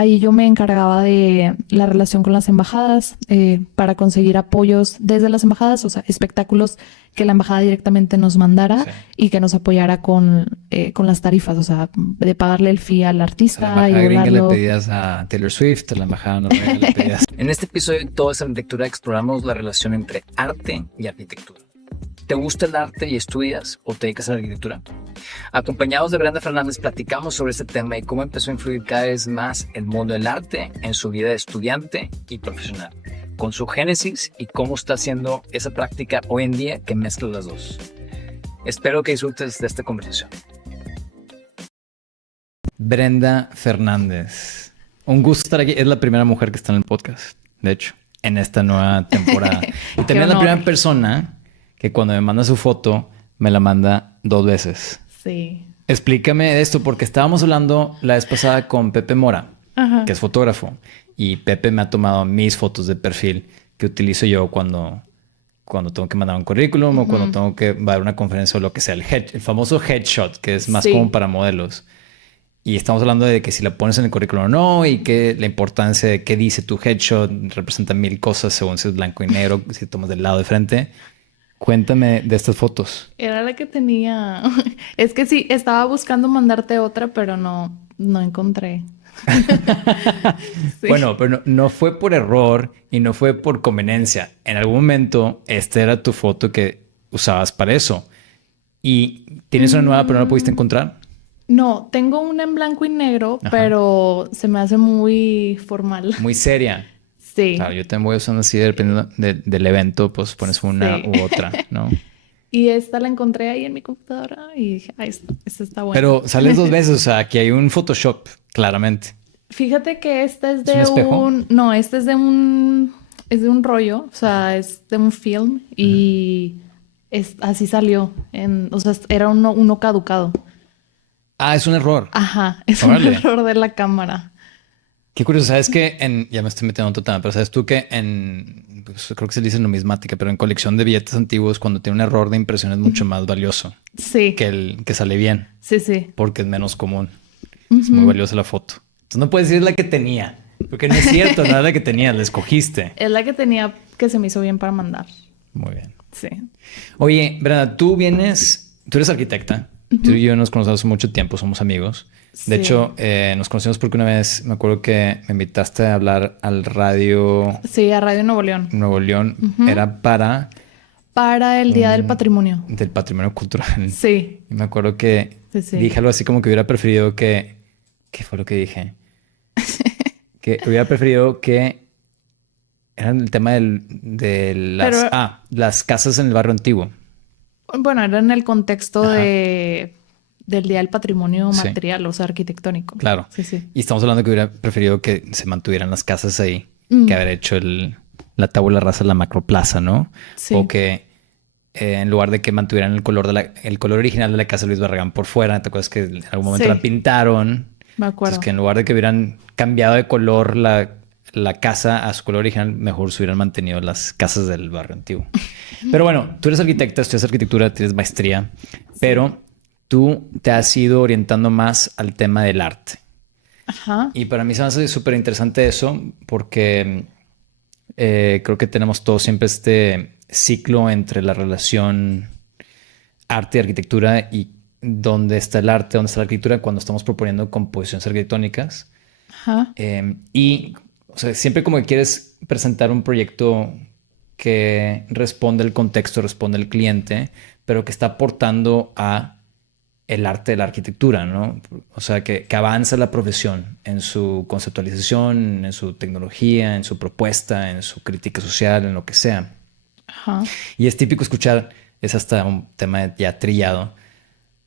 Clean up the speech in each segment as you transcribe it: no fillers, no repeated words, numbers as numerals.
Ahí yo me encargaba de la relación con las embajadas para conseguir apoyos desde las embajadas, o sea, espectáculos que la embajada directamente nos mandara Sí. y que nos apoyara con las tarifas, o sea, de pagarle el fee al A la artista y embajada gringa le volarlo. pedías a Taylor Swift, a la embajada noruega le pedías. En este episodio de Todo es Arquitectura exploramos la relación entre arte y arquitectura. ¿Te gusta el arte y estudias o te dedicas a la arquitectura? Acompañados de Brenda Fernández, platicamos sobre este tema y cómo empezó a influir cada vez más el mundo del arte en su vida de estudiante y profesional, con su génesis y cómo está haciendo esa práctica hoy en día que mezcla las dos. Espero que disfrutes de esta conversación. Brenda Fernández. Un gusto estar aquí. Es la primera mujer que está en el podcast, de hecho, en esta nueva temporada. Y también es la primera persona que cuando me manda su foto, me la manda 2 veces. Sí. Explícame de esto, porque estábamos hablando la vez pasada con Pepe Mora, Ajá. que es fotógrafo, y Pepe me ha tomado mis fotos de perfil que utilizo yo cuando tengo que mandar un currículum o cuando tengo que dar una conferencia o lo que sea, el famoso headshot, que es más común para modelos. Y estamos hablando de que si la pones en el currículum o no, y que la importancia de qué dice tu headshot representa 1000 cosas según si es blanco y negro, si tomas del lado de frente. Cuéntame de estas fotos. Era la que tenía. Es que sí, estaba buscando mandarte otra, pero no encontré. Sí. Bueno, pero no fue por error y no fue por conveniencia. En algún momento, esta era tu foto que usabas para eso. Y tienes una nueva, pero no la pudiste encontrar. No, tengo una en blanco y negro, Ajá. pero se me hace muy formal. Muy seria. Sí. Claro, yo también voy usando así, dependiendo del evento, pues pones una Sí. u otra, ¿no? Y esta la encontré ahí en mi computadora y dije, ay, esta está buena. Pero sales 2 veces, o sea, aquí hay un Photoshop, claramente. Fíjate que esta es ¿Es un de espejo? No, este es de es de un rollo, o sea, es de un film y así salió. O sea, era uno caducado. Ah, es un error. Ajá, es Órale. un error de la cámara. Qué curioso, sabes que ya me estoy metiendo en otro tema, pero sabes tú que pues, creo que se dice numismática, pero en colección de billetes antiguos, cuando tiene un error de impresión es mucho más valioso Sí, que el que sale bien, sí, sí. porque es menos común. Es muy valiosa la foto. Entonces no puedes decir la que tenía, porque no es cierto, no es la que tenía, la escogiste. Es la que tenía que se me hizo bien para mandar. Muy bien. Sí. Oye, Brenda, tú eres arquitecta. Tú y yo nos conocemos hace mucho tiempo, somos amigos. De Sí. hecho, nos conocimos porque una vez me acuerdo que me invitaste a hablar al radio Sí, a Radio Nuevo León. Nuevo León. Era para Para el Día del Patrimonio. del patrimonio cultural. Sí, Y me acuerdo que sí, sí. dije algo así como que hubiera preferido que... ¿Qué fue lo que dije? Que hubiera preferido que... Era el tema de Pero, las casas en el barrio antiguo. bueno, era en el contexto Ajá. del Día del Patrimonio Sí. Material, o sea, arquitectónico. Claro. Sí, sí. Y estamos hablando que hubiera preferido que se mantuvieran las casas ahí, Mm. que haber hecho la tabula rasa en la macroplaza, ¿no? Sí. O que en lugar de que mantuvieran el color el color original de la casa de Luis Barragán por fuera, ¿te acuerdas que en algún momento Sí. la pintaron? Me acuerdo. Entonces que en lugar de que hubieran cambiado de color la casa a su color original, mejor se hubieran mantenido las casas del barrio antiguo. Pero bueno, tú eres arquitecta, estudias arquitectura, tienes maestría, pero tú te has ido orientando más al tema del arte. Ajá. Y para mí se me hace súper interesante eso porque creo que tenemos todos siempre este ciclo entre la relación arte y arquitectura y dónde está el arte, dónde está la arquitectura cuando estamos proponiendo composiciones arquitectónicas. Ajá. Y o sea, siempre como que quieres presentar un proyecto que responde al contexto, responde al cliente, pero que está aportando a el arte de la arquitectura, ¿no? O sea, que avanza la profesión en su conceptualización, en su tecnología, en su propuesta, en su crítica social, en lo que sea. Ajá. Y es típico escuchar, es hasta un tema ya trillado,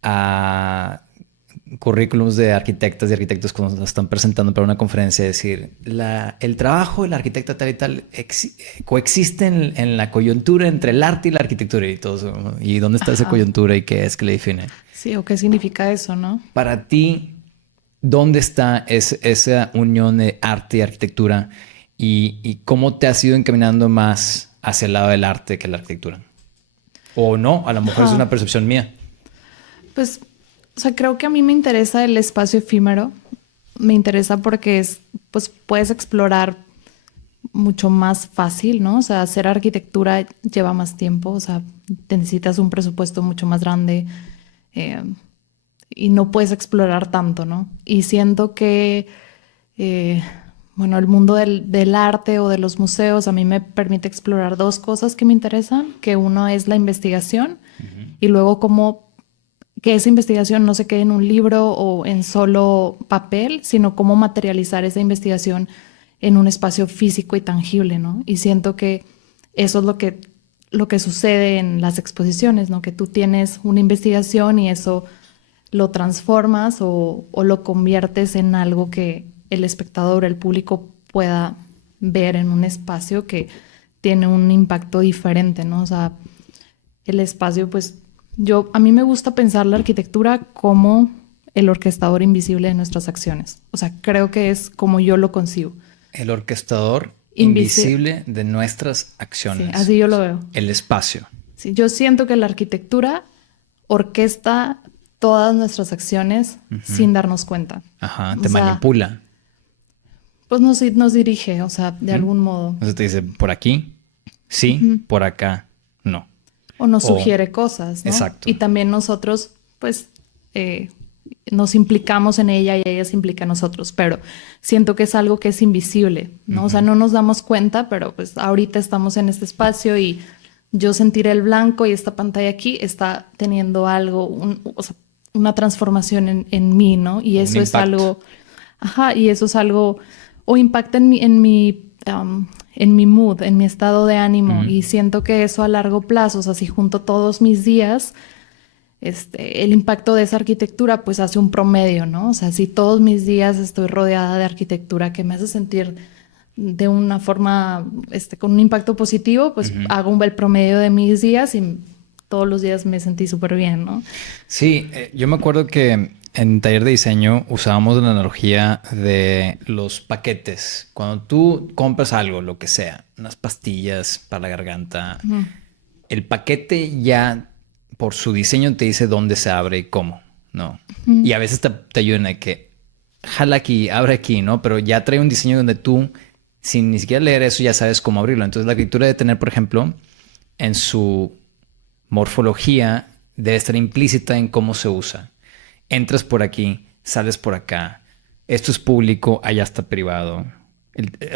a currículums de arquitectas y arquitectos cuando se están presentando para una conferencia, decir, el trabajo de la arquitecta tal y tal coexiste en la coyuntura entre el arte y la arquitectura y todo eso, ¿no? ¿Y dónde está esa coyuntura y qué es que le define? Sí, o qué significa eso, ¿no? Para ti, ¿dónde está esa unión de arte y arquitectura y cómo te has ido encaminando más hacia el lado del arte que la arquitectura? O no, a lo mejor es una percepción mía. Pues, o sea, creo que a mí me interesa el espacio efímero. Me interesa porque es pues puedes explorar mucho más fácil, ¿no? O sea, hacer arquitectura lleva más tiempo, o sea, te necesitas un presupuesto mucho más grande eh, y no puedes explorar tanto, ¿no? Y siento que, eh, bueno, el mundo del arte o de los museos a mí me permite explorar dos cosas que me interesan, que uno es la investigación y luego cómo que esa investigación no se quede en un libro o en solo papel, sino cómo materializar esa investigación en un espacio físico y tangible, ¿no? Y siento que eso es lo que sucede en las exposiciones, ¿no? Que tú tienes una investigación y eso lo transformas o lo conviertes en algo que el espectador, el público pueda ver en un espacio que tiene un impacto diferente, ¿no? O sea, el espacio, pues a mí me gusta pensar la arquitectura como el orquestador invisible de nuestras acciones. O sea, creo que es como yo lo concibo. El orquestador invisible de nuestras acciones. Sí, así yo lo veo. El espacio. Sí, yo siento que la arquitectura orquesta todas nuestras acciones sin darnos cuenta. Ajá, te manipula. Pues nos dirige, o sea, de algún modo. Entonces te dice, por aquí, sí, por acá, no. O nos sugiere cosas, ¿no? Exacto. Y también nosotros, pues, nos implicamos en ella y ella se implica en nosotros. Pero siento que es algo que es invisible, ¿no? O sea, no nos damos cuenta, pero pues ahorita estamos en este espacio y yo sentir el blanco y esta pantalla aquí está teniendo algo, o sea, una transformación en mí, ¿no? Y eso es algo... Ajá, y eso es algo... O impacta en mi mood, en mi estado de ánimo. Y siento que eso a largo plazo, o sea, si junto todos mis días, el impacto de esa arquitectura pues hace un promedio, ¿no? O sea, si todos mis días estoy rodeada de arquitectura que me hace sentir de una forma, con un impacto positivo, pues hago el promedio de mis días y todos los días me sentí súper bien, ¿no? Sí, yo me acuerdo que en taller de diseño usábamos la analogía de los paquetes. Cuando tú compras algo, lo que sea, unas pastillas para la garganta, el paquete ya por su diseño te dice dónde se abre y cómo, ¿no? Y a veces te ayudan a que jala aquí, abre aquí, ¿no? Pero ya trae un diseño donde tú, sin ni siquiera leer eso, ya sabes cómo abrirlo. Entonces la arquitectura debe tener, por ejemplo, en su morfología, debe estar implícita en cómo se usa. Entras por aquí, sales por acá. Esto es público, allá está privado.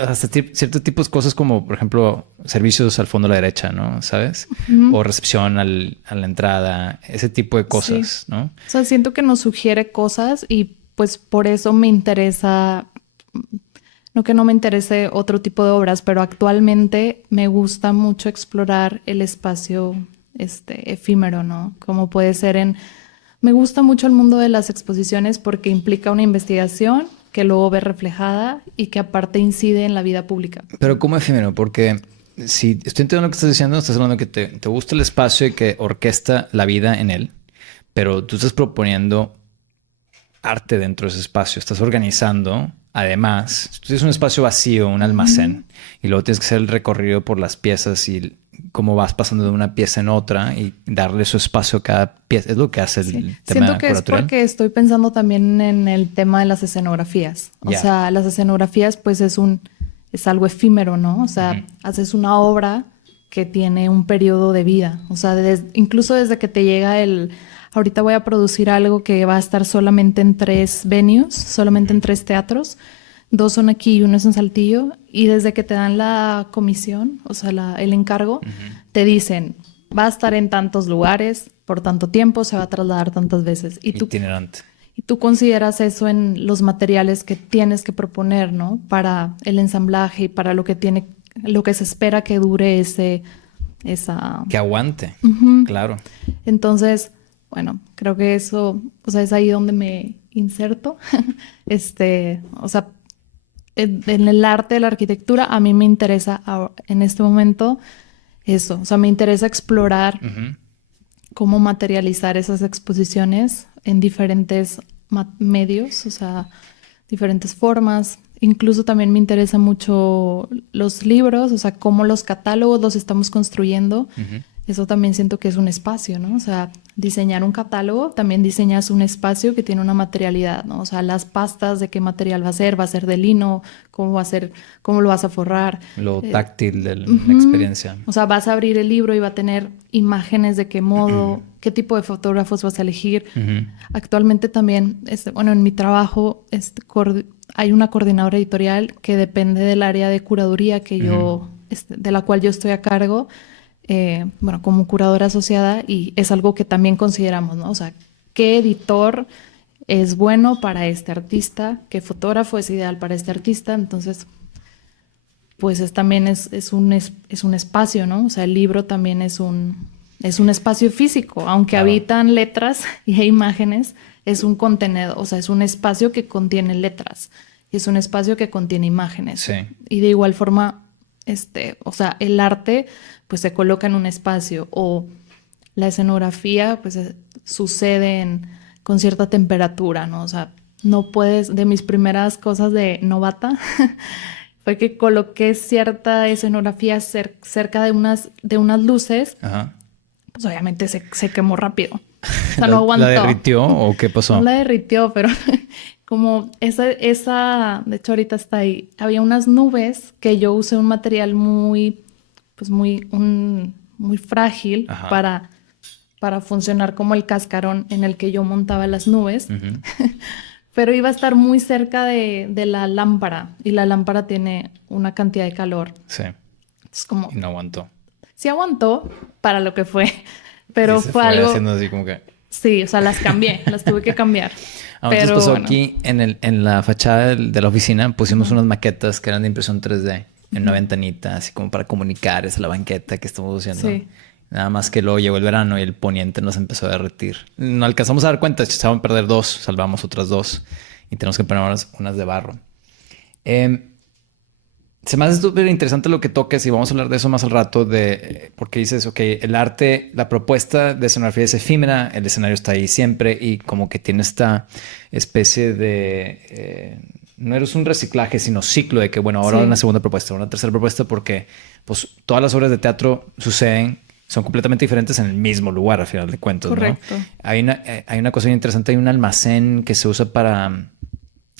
Hasta ciertos tipos de cosas como, por ejemplo, servicios al fondo a la derecha, ¿no? ¿Sabes? O recepción a la entrada. Ese tipo de cosas, sí. ¿no? O sea, siento que nos sugiere cosas y pues por eso me interesa... No que no me interese otro tipo de obras, pero actualmente me gusta mucho explorar el espacio efímero, ¿no? Como puede ser Me gusta mucho el mundo de las exposiciones porque implica una investigación que luego ve reflejada y que aparte incide en la vida pública. Pero ¿cómo efímero? Porque si estoy entendiendo lo que estás diciendo, estás hablando que te gusta el espacio y que orquesta la vida en él, pero tú estás proponiendo arte dentro de ese espacio, estás organizando. Además, tú tienes un espacio vacío, un almacén, y luego tienes que hacer el recorrido por las piezas y cómo vas pasando de una pieza en otra y darle su espacio a cada pieza. Es lo que hace el tema Siento que curatorial. Es porque estoy pensando también en el tema de las escenografías. O sea, las escenografías pues es algo efímero, ¿no? O sea, haces una obra que tiene un periodo de vida. O sea, incluso desde que te llega ahorita voy a producir algo que va a estar solamente en 3 venues, solamente en 3 teatros. 2 son aquí y 1 es en Saltillo. Y desde que te dan la comisión, o sea, el encargo, te dicen, va a estar en tantos lugares por tanto tiempo, se va a trasladar tantas veces. Itinerante. Y tú consideras eso en los materiales que tienes que proponer, ¿no? Para el ensamblaje y para lo que se espera que dure esa... Que aguante, claro. Entonces... Bueno, creo que eso, o sea, es ahí donde me inserto. O sea, en el arte de la arquitectura a mí me interesa en este momento eso. O sea, me interesa explorar cómo materializar esas exposiciones en diferentes medios, o sea, diferentes formas. Incluso también me interesa mucho los libros, o sea, cómo los catálogos los estamos construyendo. eso también siento que es un espacio, ¿no? O sea, diseñar un catálogo, también diseñas un espacio que tiene una materialidad, ¿no? O sea, las pastas, de qué material va a ser de lino, cómo va a ser, cómo lo vas a forrar. Lo Eh, táctil de la Ujú. experiencia. O sea, vas a abrir el libro y va a tener imágenes de qué modo, qué tipo de fotógrafos vas a elegir. Ujú. Actualmente también, bueno, en mi trabajo hay una coordinadora editorial que depende del área de curaduría que yo, de la cual yo estoy a cargo, bueno, como curadora asociada, y es algo que también consideramos, ¿no? O sea, ¿qué editor es bueno para este artista? ¿Qué fotógrafo es ideal para este artista? Entonces, pues también es un espacio, ¿no? O sea, el libro también es un espacio físico, aunque Claro. habitan letras y hay imágenes, es un contenedor, o sea, es un espacio que contiene letras y es un espacio que contiene imágenes. Sí. Y de igual forma, o sea, el arte pues se coloca en un espacio o la escenografía pues sucede con cierta temperatura, ¿no? O sea, no puedes, de mis primeras cosas de novata, fue que coloqué cierta escenografía cerca de unas luces, Ajá. pues obviamente se quemó rápido. O sea, ¿La, no la aguantó. derritió o qué No pasó? la derritió, pero como de hecho ahorita está ahí. Había unas nubes que yo usé un material pues muy frágil Ajá. para funcionar como el cascarón en el que yo montaba las nubes. Ujú. Pero iba a estar muy cerca de la lámpara y la lámpara tiene una cantidad de calor. Sí. Es como, Y no aguantó. sí aguantó para lo que fue, Y pero se fue fue algo, haciendo así como que... sí, o sea, las cambié, las tuve que cambiar. Entonces Pero pasó bueno, aquí en la fachada de la oficina, pusimos unas maquetas que eran de impresión 3D en una ventanita, así como para comunicar, esa es la banqueta que estamos haciendo. sí, Nada más que luego llegó el verano y el poniente nos empezó a derretir. No alcanzamos a dar cuenta, se van a perder dos, salvamos otras dos y tenemos que poner unas de barro. Se me hace súper interesante lo que toques y vamos a hablar de eso más al rato, porque dices, ok, el arte, la propuesta de escenografía es efímera, el escenario está ahí siempre y como que tiene esta especie no eres un reciclaje, sino ciclo de que, bueno, ahora sí, una segunda propuesta, una tercera propuesta, porque pues todas las obras de teatro son completamente diferentes en el mismo lugar, al final de cuentas, ¿no? correcto. Hay una cosa bien interesante, hay un almacén que se usa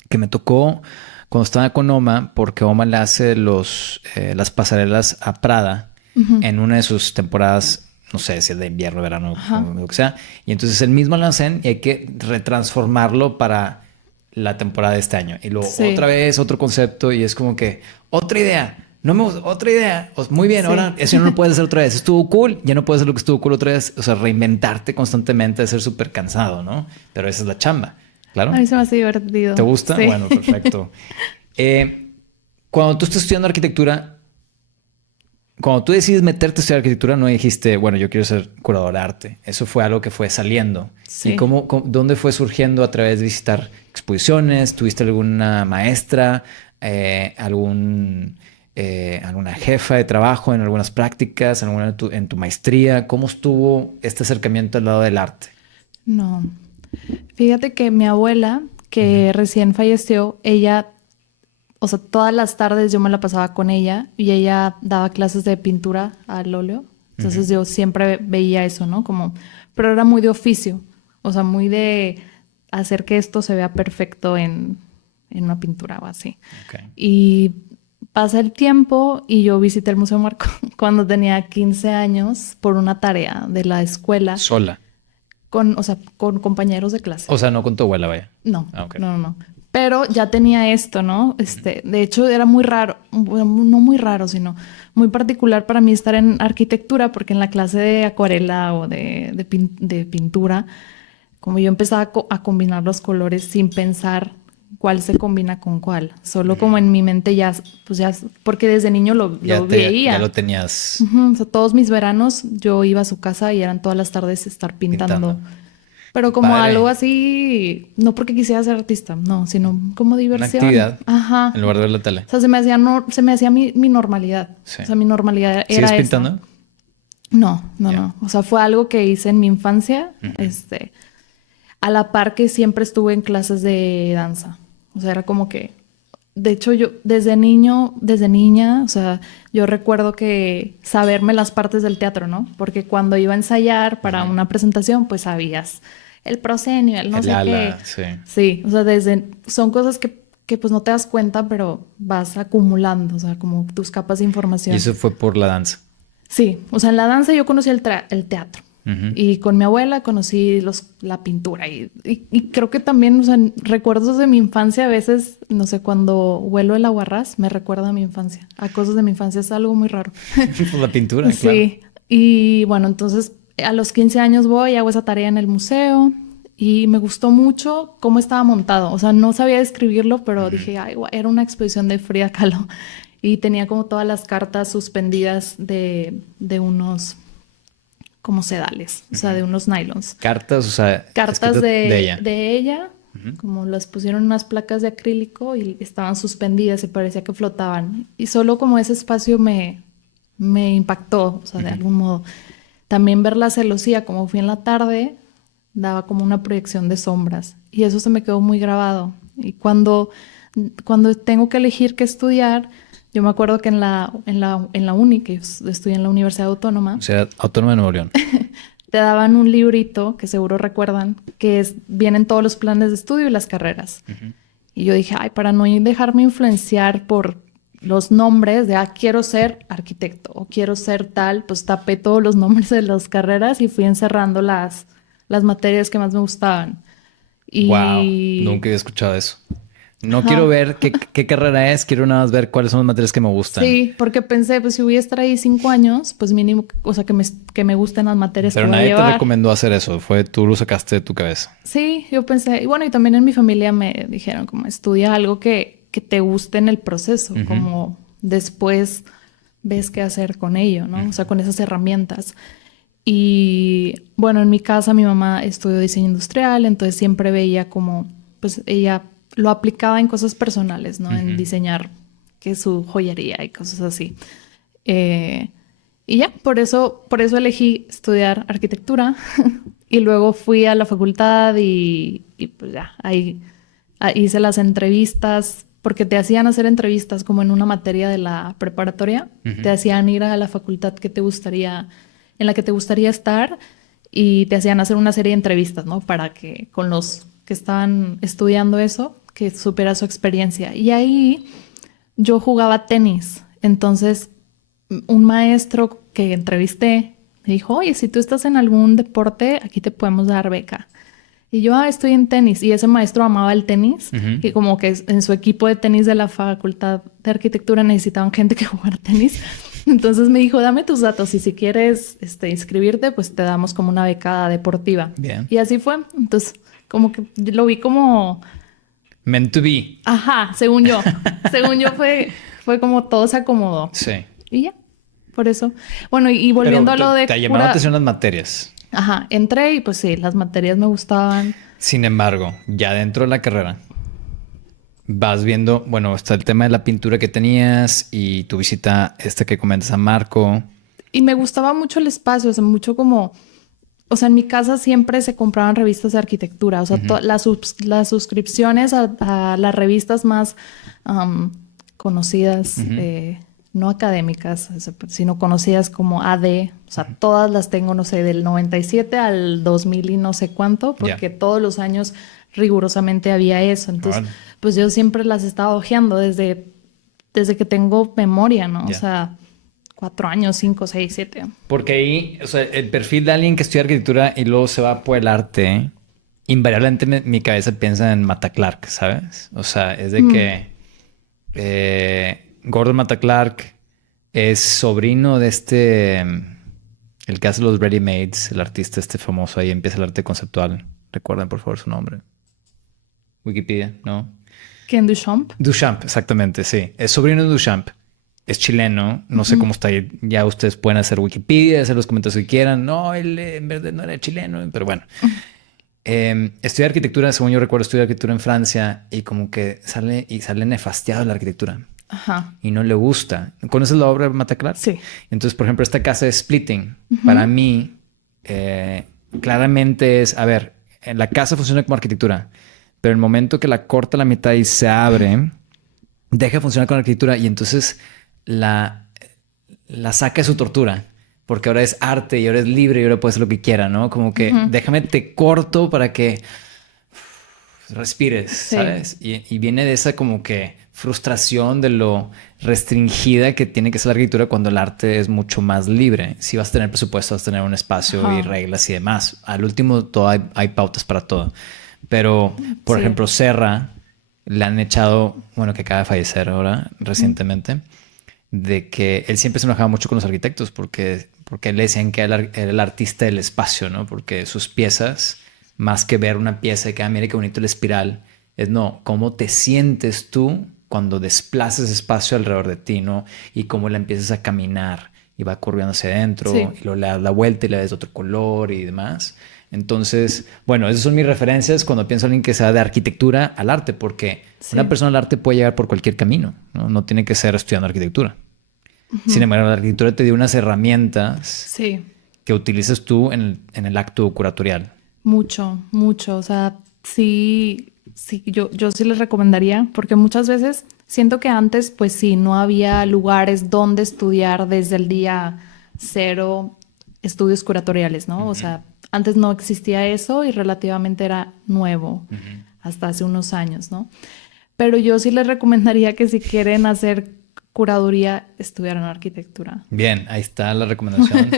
que me tocó cuando estaba con Oma, porque Oma le hace las pasarelas a Prada en una de sus temporadas, no sé si es de invierno, verano, Ajá, lo que sea. Y entonces el mismo almacén y hay que retransformarlo para la temporada de este año. Y luego otra sí, vez otro concepto y es como que otra idea. No me gusta, otra idea. Muy bien, sí. ahora eso ya no lo puedes hacer otra vez. Estuvo cool, ya no puedes hacer lo que estuvo cool otra vez. O sea, reinventarte constantemente es ser súper cansado, ¿no? Pero esa es la chamba, A claro. mí se me hace ¿Te divertido, gusta? sí. Bueno, perfecto. Cuando tú estás estudiando arquitectura, cuando tú decides meterte a estudiar arquitectura, no dijiste, bueno, yo quiero ser curador de arte. Eso fue algo que fue saliendo. ¿Y Sí. dónde fue surgiendo a través de visitar exposiciones? ¿Tuviste alguna maestra, alguna jefa de trabajo en algunas prácticas, en tu maestría? ¿Cómo estuvo este acercamiento al lado del arte? No. Fíjate que mi abuela, que recién falleció, ella, o sea, todas las tardes yo me la pasaba con ella y ella daba clases de pintura al óleo. Entonces yo siempre veía eso, ¿no? Como, pero era muy de oficio, o sea, muy de hacer que esto se vea perfecto en una pintura o así. Okay. Y pasa el tiempo y yo visité el Museo Marco cuando tenía 15 años por una tarea de la escuela Sola. o sea, con compañeros de clase. O sea, no con tu abuela, vaya. No, Ah, ok. no. Pero ya tenía esto, ¿no? De hecho, era muy raro, bueno, no muy raro, sino muy particular para mí estar en arquitectura, porque en la clase de acuarela o de pintura, como yo empezaba a combinar los colores sin pensar cuál se combina con cuál, solo como en mi mente ya, pues ya, porque desde niño lo Ya veía. lo tenías Ujú, o sea, todos mis veranos yo iba a su casa y eran todas las tardes estar pintando. pintando. Pero como algo Padre. así, no porque quisiera ser artista, no, sino como Una diversión. actividad Ajá. en lugar de ver la tele. O sea, se me hacía mi normalidad. Sí. O sea, mi normalidad ¿Sigues era esa. pintando? No, no, Ya. no. O sea, fue algo que hice en mi infancia, a la par que siempre estuve en clases de danza. O sea, era como que de hecho, yo desde niña, o sea, yo recuerdo que saberme las partes del teatro, ¿no? Porque cuando iba a ensayar para una presentación, pues sabías el proscenio, el no El sé qué. ala, sí. Sí, o sea, son cosas que pues no te das cuenta, pero vas acumulando, o sea, como tus capas de Y información. eso fue por la danza. Sí, o sea, en la danza yo conocí el teatro. Ujú. Y con mi abuela conocí la pintura. Y creo que también, o sea, recuerdos de mi infancia a veces, no sé, cuando huelo el aguarrás, me recuerda a mi infancia. A cosas de mi infancia es algo muy raro. Pues la pintura, claro. Sí. Y bueno, entonces a los 15 años voy, hago esa tarea en el museo. Y me gustó mucho cómo estaba montado. O sea, no sabía describirlo, pero dije, ay, era una exposición de Frida Kahlo. Y tenía como todas las cartas suspendidas de unos como sedales, o sea, de unos nylons. Cartas, o sea, Cartas escritas de ella. de ella, como las pusieron en unas placas de acrílico y estaban suspendidas y parecía que flotaban. Y solo como ese espacio me impactó, o sea, de algún modo. También ver la celosía, como fui en la tarde, daba como una proyección de sombras. Y eso se me quedó muy grabado. Y cuando tengo que elegir qué estudiar, yo me acuerdo que en la uni, que yo estudié en la Universidad Autónoma, O sea, Autónoma de Nuevo León. te daban un librito que seguro recuerdan, vienen todos los planes de estudio y las carreras. Y yo dije, ay, para no dejarme influenciar por los nombres de, quiero ser arquitecto o quiero ser tal, pues tapé todos los nombres de las carreras y fui encerrando las materias que más me gustaban. Wow, Y, nunca había escuchado eso. No quiero ajá, ver qué carrera es, quiero nada más ver cuáles son las materias que me gustan. sí, porque pensé, pues si voy a estar ahí 5 años, pues mínimo, o sea, que me gusten las materias que Pero voy a nadie te llevar. recomendó hacer eso, fue tú lo sacaste de tu cabeza. Sí, yo pensé, y bueno, y también en mi familia me dijeron como estudia algo que te guste en el proceso, como después ves qué hacer con ello, ¿no? O sea, con esas herramientas. Y bueno, en mi casa mi mamá estudió diseño industrial, entonces siempre veía como, pues ella lo aplicaba en cosas personales, ¿no? En diseñar que su joyería y cosas así. Eh, y ya, por eso elegí estudiar arquitectura y luego fui a la facultad y pues ya, ahí hice las entrevistas porque te hacían hacer entrevistas como en una materia de la preparatoria, te hacían ir a la facultad en la que te gustaría estar y te hacían hacer una serie de entrevistas, ¿no? Para que con los que estaban estudiando eso, que supiera su experiencia. Y ahí yo jugaba tenis, entonces un maestro que entrevisté me dijo, oye, si tú estás en algún deporte, aquí te podemos dar beca. Y yo, estoy en tenis. Y ese maestro amaba el tenis. Y como que en su equipo de tenis de la Facultad de Arquitectura necesitaban gente que jugara tenis. Entonces me dijo, dame tus datos y si quieres inscribirte, pues te damos como una beca deportiva. Bien. Y así fue. Entonces, como que lo vi como, Meant to be. ajá, según yo. Según yo fue como todo se acomodó. Sí. Y ya, por eso. Bueno, y volviendo a lo de te llamaron la atención las materias. Ajá, entré y pues sí, las materias me gustaban. Sin embargo, ya dentro de la carrera, vas viendo, bueno, está el tema de la pintura que tenías y tu visita, esta que comentas a Marco. Y me gustaba mucho el espacio, o sea, mucho como... O sea, en mi casa siempre se compraban revistas de arquitectura. O sea, las suscripciones a las revistas más conocidas, no académicas, sino conocidas como AD. O sea, todas las tengo, no sé, del 97 al 2000 y no sé cuánto, porque todos los años rigurosamente había eso. Entonces, pues yo siempre las he estado hojeando desde que tengo memoria, ¿no? O sea, 4 años, 5, 6, 7. Porque ahí, o sea, el perfil de alguien que estudia arquitectura y luego se va por el arte, invariablemente mi cabeza piensa en Mata Clark, ¿sabes? O sea, es de que Gordon Mata Clark es sobrino de el que hace los Ready Mades, el artista famoso, ahí empieza el arte conceptual. Recuerden, por favor, su nombre. Wikipedia, ¿no? Ken Duchamp. Duchamp, exactamente, sí. Es sobrino de Duchamp. Es chileno. No sé cómo está ahí. Ya ustedes pueden hacer Wikipedia, hacer los comentarios que quieran. No, él en verdad no era chileno, pero bueno. Estudié arquitectura, según yo recuerdo, estudié arquitectura en Francia y como que sale nefastiado de la arquitectura. Ajá. Y no le gusta. ¿Conoces la obra de Mata Clark? Sí. Entonces, por ejemplo, esta casa de Splitting, para mí, claramente es, a ver, la casa funciona como arquitectura, pero el momento que la corta a la mitad y se abre, deja de funcionar con la arquitectura y entonces la saca de su tortura. Porque ahora es arte y ahora es libre y ahora puede hacer lo que quiera, ¿no? Como que déjame te corto para que respires, Sí. ¿sabes? Y viene de esa como que frustración de lo restringida que tiene que ser la arquitectura cuando el arte es mucho más libre. Si vas a tener presupuesto, vas a tener un espacio y reglas y demás. Al último, todo hay pautas para todo. Pero, por ejemplo, Serra le han echado, bueno, que acaba de fallecer ahora, recientemente, de que él siempre se enojaba mucho con los arquitectos porque le decían que era el artista del espacio, ¿no? Porque sus piezas, más que ver una pieza y que, mire qué bonito la espiral, es no, cómo te sientes tú cuando desplazas espacio alrededor de ti, ¿no? Y cómo la empiezas a caminar y va corriendo hacia adentro y luego le das la vuelta y le das otro color y demás. Entonces, bueno, esas son mis referencias cuando pienso en alguien que sea de arquitectura al arte, porque una persona al arte puede llegar por cualquier camino, ¿no? No tiene que ser estudiando arquitectura. Sin embargo, la arquitectura te dio unas herramientas que utilizas tú en el acto curatorial. Mucho, mucho. O sea, sí, yo sí les recomendaría, porque muchas veces siento que antes, pues sí, no había lugares donde estudiar desde el día cero estudios curatoriales, ¿no? O sea, antes no existía eso y relativamente era nuevo hasta hace unos años, ¿no? Pero yo sí les recomendaría que si quieren hacer curaduría, estudiaran arquitectura. Bien, ahí está la recomendación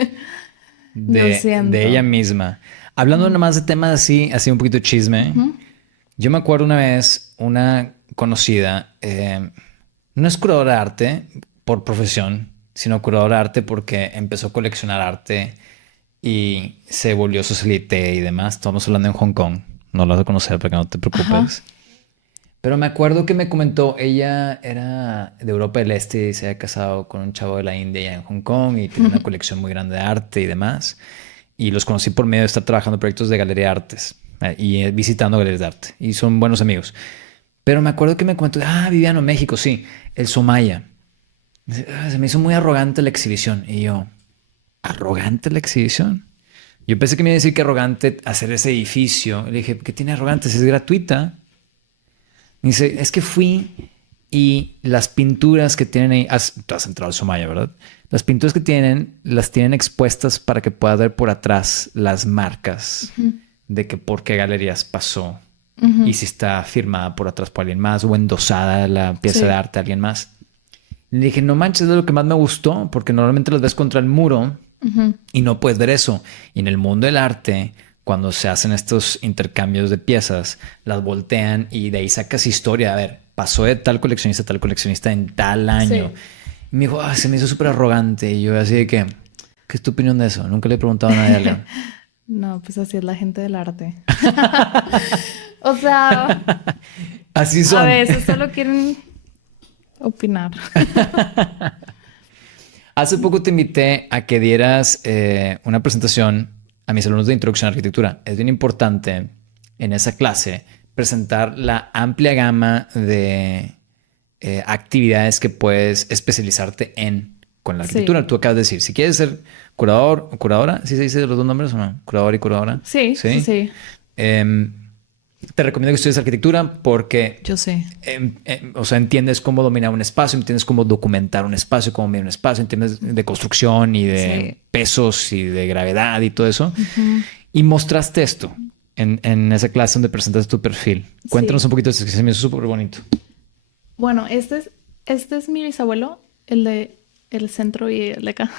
Lo siento. de ella misma. Hablando nada más de temas así un poquito de chisme. Yo me acuerdo una vez, una conocida, no es curadora de arte por profesión, sino curadora de arte porque empezó a coleccionar arte y se volvió socialite y demás. Estamos hablando en Hong Kong. No lo vas a conocer para que no te preocupes. Pero me acuerdo que me comentó, ella era de Europa del Este y se había casado con un chavo de la India allá en Hong Kong y tiene una colección muy grande de arte y demás. Y los conocí por medio de estar trabajando en proyectos de galería de artes y visitando galerías de arte. Y son buenos amigos. Pero me acuerdo que me comentó, Viviano, México, sí, el Somaya. Se me hizo muy arrogante la exhibición. Y yo, ¿arrogante la exhibición? Yo pensé que me iba a decir que arrogante hacer ese edificio. Y le dije, ¿qué tiene arrogante? Si es gratuita. Me dice, es que fui y las pinturas que tienen ahí, tú has entrado al Somaya, ¿verdad? Las pinturas que tienen, las tienen expuestas para que puedas ver por atrás las marcas de que por qué galerías pasó y si está firmada por atrás por alguien más o endosada la pieza de arte de alguien más. Le dije, no manches, es de lo que más me gustó, porque normalmente las ves contra el muro y no puedes ver eso. Y en el mundo del arte, cuando se hacen estos intercambios de piezas, las voltean y de ahí sacas historia. A ver, pasó de tal coleccionista a tal coleccionista en tal año. Y me dijo, se me hizo súper arrogante. Y yo así de que, ¿qué es tu opinión de eso? Nunca le he preguntado a nadie a León. No, pues así es la gente del arte. O sea, así son. A veces solo quieren opinar. Hace poco te invité a que dieras una presentación a mis alumnos de Introducción a Arquitectura. Es bien importante en esa clase presentar la amplia gama de actividades que puedes especializarte en con la arquitectura. Tú acabas de decir, si quieres ser curador o curadora, ¿sí se dice los dos nombres o no? Curador y curadora. Sí. Te recomiendo que estudies arquitectura porque... Yo sé. O sea, entiendes cómo dominar un espacio, entiendes cómo documentar un espacio, cómo medir un espacio, entiendes de construcción y de pesos y de gravedad y todo eso. Y mostraste esto en esa clase donde presentaste tu perfil. Cuéntanos un poquito de eso, que se me hizo súper bonito. Bueno, este es mi bisabuelo, el de el centro y el de acá.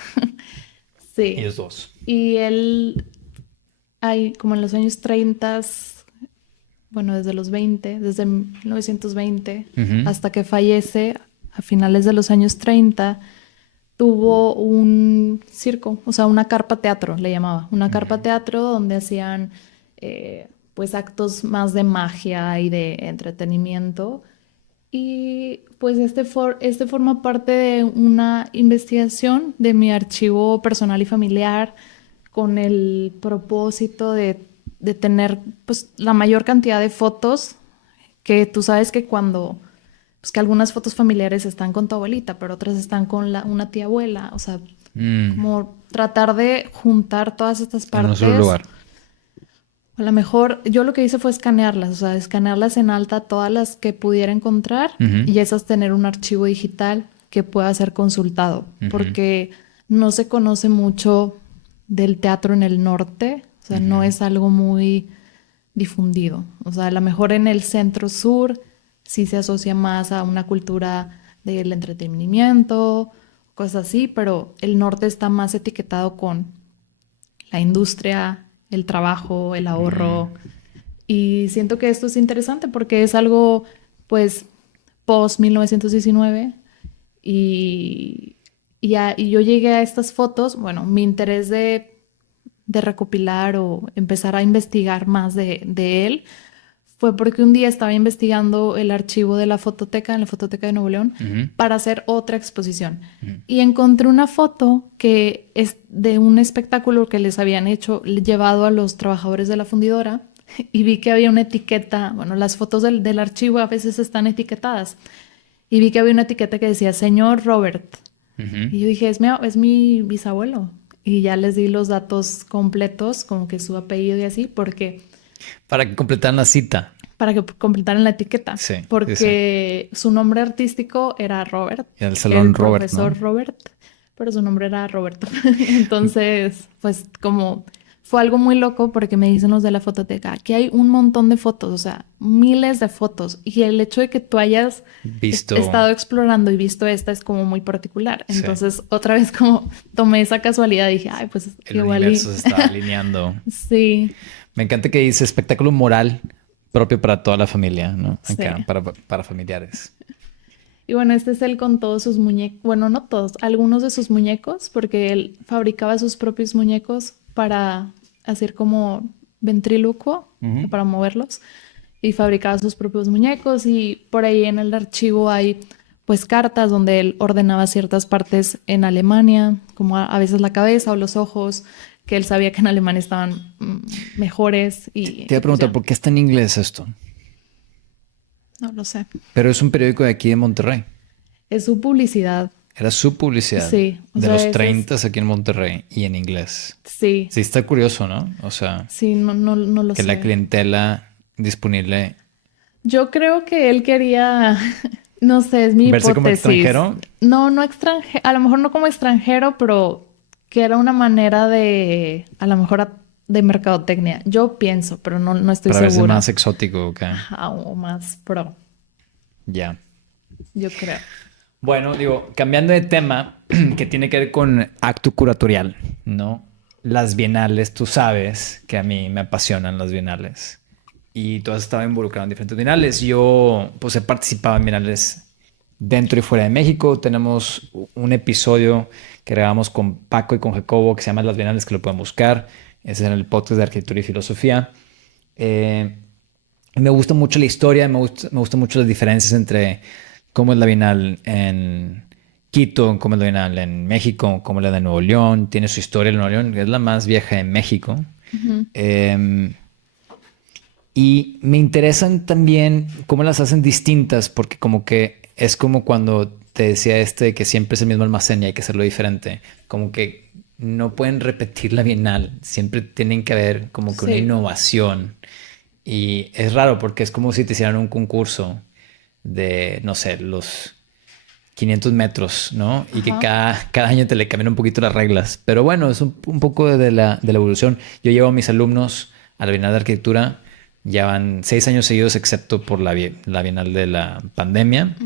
Sí. Ellos dos. Y él, como en los años 30, bueno, desde los 20, desde 1920 hasta que fallece a finales de los años 30, tuvo un circo, o sea, una carpa teatro, le llamaba. Una carpa teatro donde hacían pues actos más de magia y de entretenimiento. Y pues este forma parte de una investigación de mi archivo personal y familiar con el propósito de tener pues la mayor cantidad de fotos, que tú sabes que cuando, pues que algunas fotos familiares están con tu abuelita, pero otras están con una tía abuela, o sea, como tratar de juntar todas estas partes. En un solo lugar. A lo mejor yo lo que hice fue escanearlas, o sea, escanearlas en alta, todas las que pudiera encontrar y esas tener un archivo digital que pueda ser consultado, porque no se conoce mucho del teatro en el norte, o sea, no es algo muy difundido. O sea, a lo mejor en el centro sur sí se asocia más a una cultura del entretenimiento, cosas así, pero el norte está más etiquetado con la industria, el trabajo, el ahorro. Y siento que esto es interesante porque es algo, pues, post 1919 y yo llegué a estas fotos, bueno, mi interés de recopilar o empezar a investigar más de él fue porque un día estaba investigando el archivo de la fototeca, en la Fototeca de Nuevo León, para hacer otra exposición. Y encontré una foto que es de un espectáculo que les habían hecho, llevado a los trabajadores de la fundidora, y vi que había una etiqueta, bueno, las fotos del archivo a veces están etiquetadas, y vi que había una etiqueta que decía Señor Robert. Y yo dije, es mi bisabuelo. Y ya les di los datos completos, como que su apellido y así, porque Para que completaran la cita. para que completaran la etiqueta. Sí, Porque su nombre artístico era Robert. Y el Salón Robert, profesor ¿no? Robert, pero su nombre era Roberto. Entonces, pues como fue algo muy loco porque me dicen los de la fototeca, que hay un montón de fotos, o sea, miles de fotos. Y el hecho de que tú hayas Visto. estado explorando y visto esta es como muy particular. Sí. Entonces, otra vez como tomé esa casualidad y dije, ay, pues El igual universo se está alineando. Sí. Me encanta que dice espectáculo moral propio para toda la familia, ¿no? Sí. Acá, para familiares. Y bueno, este es él con todos sus muñecos, bueno, no todos, algunos de sus muñecos, porque él fabricaba sus propios muñecos para hacer como ventrílocuo, para moverlos, y fabricaba sus propios muñecos y por ahí en el archivo hay pues cartas donde él ordenaba ciertas partes en Alemania, como a veces la cabeza o los ojos, que él sabía que en Alemania estaban mejores y Te iba a preguntar, ya. ¿por qué está en inglés esto? No lo sé. Pero es un periódico de aquí de Monterrey. Es su publicidad. Era su publicidad Sí, o de sea, los ese 30 aquí en Monterrey y en inglés. Sí, Sí, está curioso, ¿no? O sea, sí, no lo que sé. la clientela disponible. Yo creo que él quería, no sé, es mi ¿Verse como hipótesis. extranjero? No extranjero, a lo mejor no como extranjero, pero que era una manera de, a lo mejor de mercadotecnia. Yo pienso, pero no estoy Para verse segura. más exótico, ¿ok? Ajá, o más pro, Ya. yo creo. Bueno, digo, cambiando de tema, que tiene que ver con acto curatorial, ¿no? Las bienales, tú sabes que a mí me apasionan las bienales. Y tú has estado involucrado en diferentes bienales. Yo, pues, he participado en bienales dentro y fuera de México. Tenemos un episodio que grabamos con Paco y con Jacobo que se llama Las Bienales, que lo pueden buscar. Ese es en el podcast de Arquitectura y Filosofía. Me gusta mucho la historia, me gusta mucho las diferencias entre cómo es la Bienal en Quito, cómo es la Bienal en México, cómo es la de Nuevo León. Tiene su historia en Nuevo León, que es la más vieja en México. Y me interesan también cómo las hacen distintas, porque como que es como cuando te decía que siempre es el mismo almacén y hay que hacerlo diferente. Como que no pueden repetir la Bienal, siempre tienen que haber como que una Sí. innovación. Y es raro porque es como si te hicieran un concurso de, no sé, los 500 metros, ¿no? Y que cada año te le cambian un poquito las reglas. Pero bueno, es un poco de la evolución. Yo llevo a mis alumnos a la Bienal de Arquitectura. Llevan 6 años seguidos, excepto por la Bienal de la pandemia.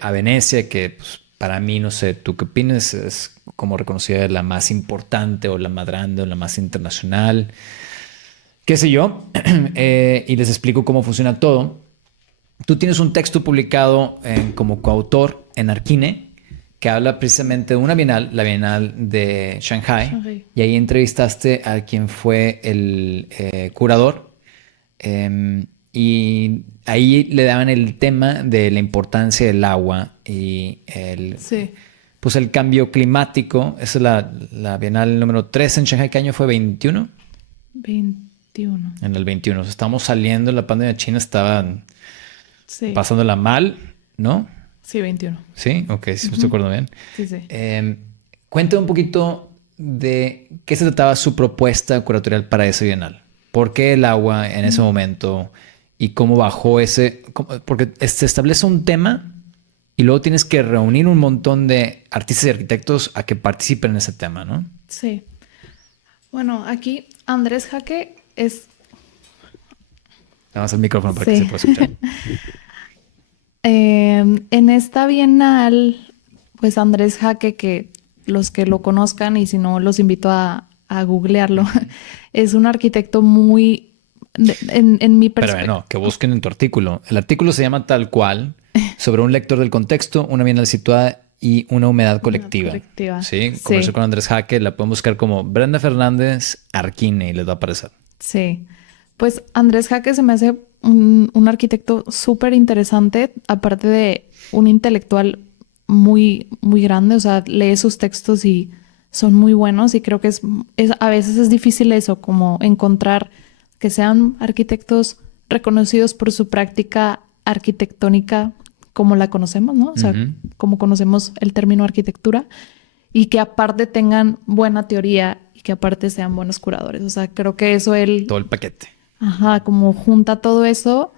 A Venecia, que pues, para mí, no sé, ¿tú qué opinas? Es como reconocida la más importante o la más grande o la más internacional. Qué sé yo. Y les explico cómo funciona todo. Tú tienes un texto publicado como coautor en Arquine que habla precisamente de una bienal, la Bienal de Shanghai. Y ahí entrevistaste a quien fue el curador. Y ahí le daban el tema de la importancia del agua y pues el cambio climático. Esa es la Bienal número 3 en Shanghai. ¿Qué año fue? ¿21? 21. En el 21. O sea, estamos saliendo, la pandemia china estaba Sí. pasándola mal, ¿no? Sí, 21. Sí, ok, sí, me estoy acordando bien. Sí, sí. Cuéntame un poquito de qué se trataba su propuesta curatorial para ese bienal. por qué el agua en ese momento y cómo bajó porque se establece un tema y luego tienes que reunir un montón de artistas y arquitectos a que participen en ese tema, ¿no? Sí. Bueno, aquí Andrés Jaque es... Nada más el micrófono para Sí. que se pueda escuchar. En esta bienal, pues Andrés Jaque, que los que lo conozcan y si no los invito a googlearlo, es un arquitecto muy, en mi Pero perspectiva. no, que busquen en tu artículo. El artículo se llama tal cual, sobre un lector del contexto, una bienal situada y una humedad colectiva. Sí, conversé con Andrés Jaque, la pueden buscar como Brenda Fernández Arquine y les va a aparecer. Sí, pues Andrés Jaque se me hace un arquitecto súper interesante, aparte de un intelectual muy, muy grande, o sea, lee sus textos y son muy buenos y creo que a veces es difícil eso, como encontrar que sean arquitectos reconocidos por su práctica arquitectónica como la conocemos, ¿no? O sea, como conocemos el término arquitectura y que aparte tengan buena teoría y que aparte sean buenos curadores. O sea, creo que eso Todo el paquete. Ajá, como junta todo eso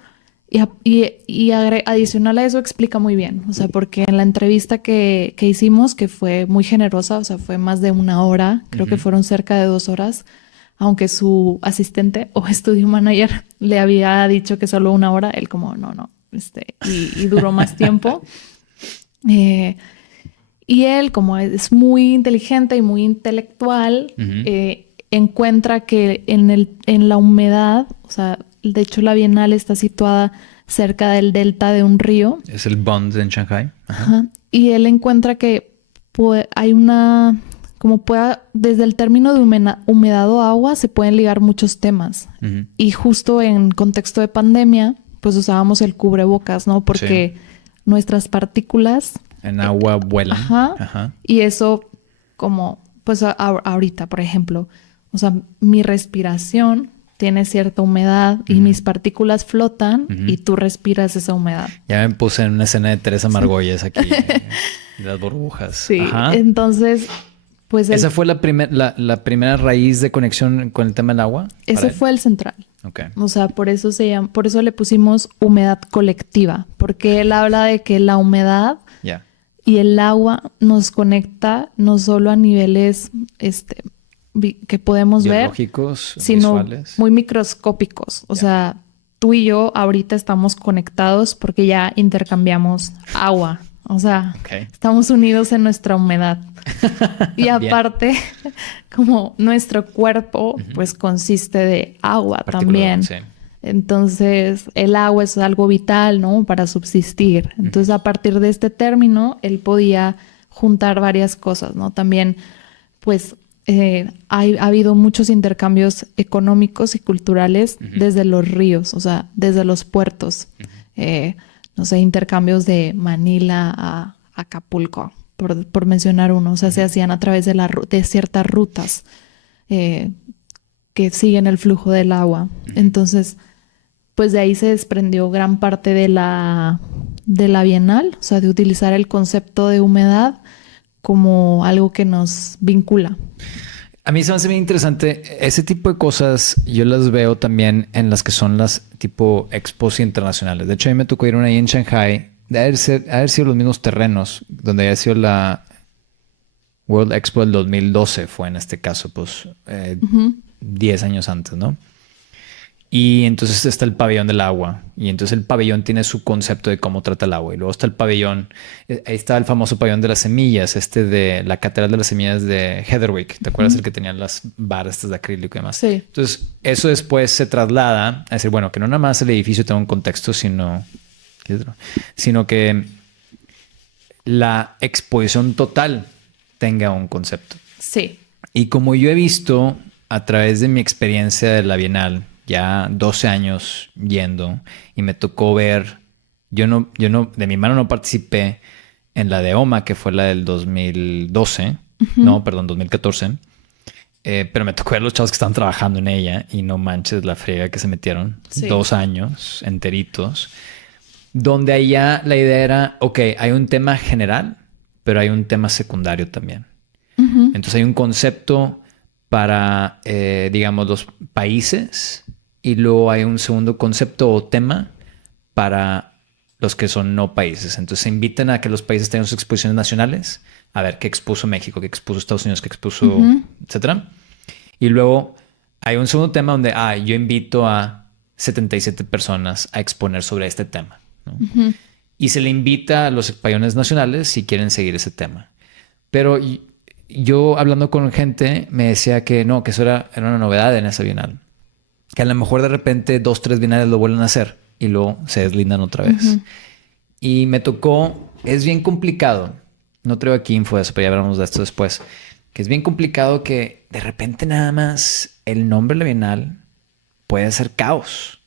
y adicional a eso explica muy bien. O sea, porque en la entrevista que hicimos, que fue muy generosa, o sea, fue más de 1 hora, creo que fueron cerca de 2 horas, aunque su asistente o estudio manager le había dicho que solo 1 hora, él como, no, y duró más tiempo. Y él, como es muy inteligente y muy intelectual, encuentra que en la humedad, o sea, de hecho la Bienal está situada cerca del delta de un río. Es el Bund en Shanghai. Ajá. Y él encuentra que hay desde el término de humedad o agua se pueden ligar muchos temas. Y justo en contexto de pandemia, pues usábamos el cubrebocas, ¿no? Porque nuestras partículas... En agua vuelan. Ajá. Y eso como, pues ahorita, por ejemplo, o sea, mi respiración tiene cierta humedad y mis partículas flotan y tú respiras esa humedad. Ya me puse en una escena de Teresa Margolles aquí. Las burbujas. Sí, Ajá. entonces, pues... ¿Esa fue la primera raíz de conexión con el tema del agua? Ese fue el central. Okay. O sea, por eso le pusimos humedad colectiva, porque él habla de que la humedad y el agua nos conecta no solo a niveles que podemos ver, sino visuales, muy microscópicos. O sea, tú y yo ahorita estamos conectados porque ya intercambiamos agua. O sea, estamos unidos en nuestra humedad. Y aparte, como nuestro cuerpo, pues consiste de agua también. Sí. Entonces, el agua es algo vital, ¿no? Para subsistir. Entonces, a partir de este término, él podía juntar varias cosas, ¿no? También, pues, ha habido muchos intercambios económicos y culturales desde los ríos, o sea, desde los puertos. No sé, intercambios de Manila a Acapulco, por mencionar uno. O sea, se hacían a través de ciertas rutas que siguen el flujo del agua. Entonces, pues de ahí se desprendió gran parte de la Bienal, o sea, de utilizar el concepto de humedad como algo que nos vincula. A mí se me hace bien interesante. Ese tipo de cosas yo las veo también en las que son las tipo expos internacionales. De hecho, a mí me tocó ir una ahí en Shanghai, de haber sido los mismos terrenos, donde había sido la World Expo del 2012, fue en este caso, pues 10 años antes, ¿no? Y entonces está el pabellón del agua. Y entonces el pabellón tiene su concepto de cómo trata el agua. Y luego está el pabellón, ahí está el famoso pabellón de las semillas, de la catedral de las semillas de Heatherwick. ¿Te acuerdas el que tenían las barras de acrílico y demás? Sí. Entonces eso después se traslada a decir, bueno, que no nada más el edificio tenga un contexto, sino que la exposición total tenga un concepto. Sí. Y como yo he visto a través de mi experiencia de la Bienal, ya 12 años yendo, y me tocó ver, yo no, de mi mano no participé en la de OMA, que fue la del 2012, 2014, pero me tocó ver los chavos que estaban trabajando en ella, y no manches la friega que se metieron, 2 años enteritos, donde allá la idea era, ok, hay un tema general, pero hay un tema secundario también. Entonces hay un concepto para, digamos, los países y luego hay un segundo concepto o tema para los que son no países. Entonces se invitan a que los países tengan sus exposiciones nacionales, a ver qué expuso México, qué expuso Estados Unidos, qué expuso, etcétera. Y luego hay un segundo tema donde yo invito a 77 personas a exponer sobre este tema, ¿no? Y se le invita a los pabellones nacionales si quieren seguir ese tema. Pero yo hablando con gente me decía que no, que eso era una novedad en esa bienal. Que a lo mejor de repente 2, 3 bienales lo vuelven a hacer y luego se deslindan otra vez. Y me tocó, es bien complicado. No traigo aquí info de eso, pero ya hablamos de esto después. Que es bien complicado que de repente nada más el nombre de la bienal puede ser caos.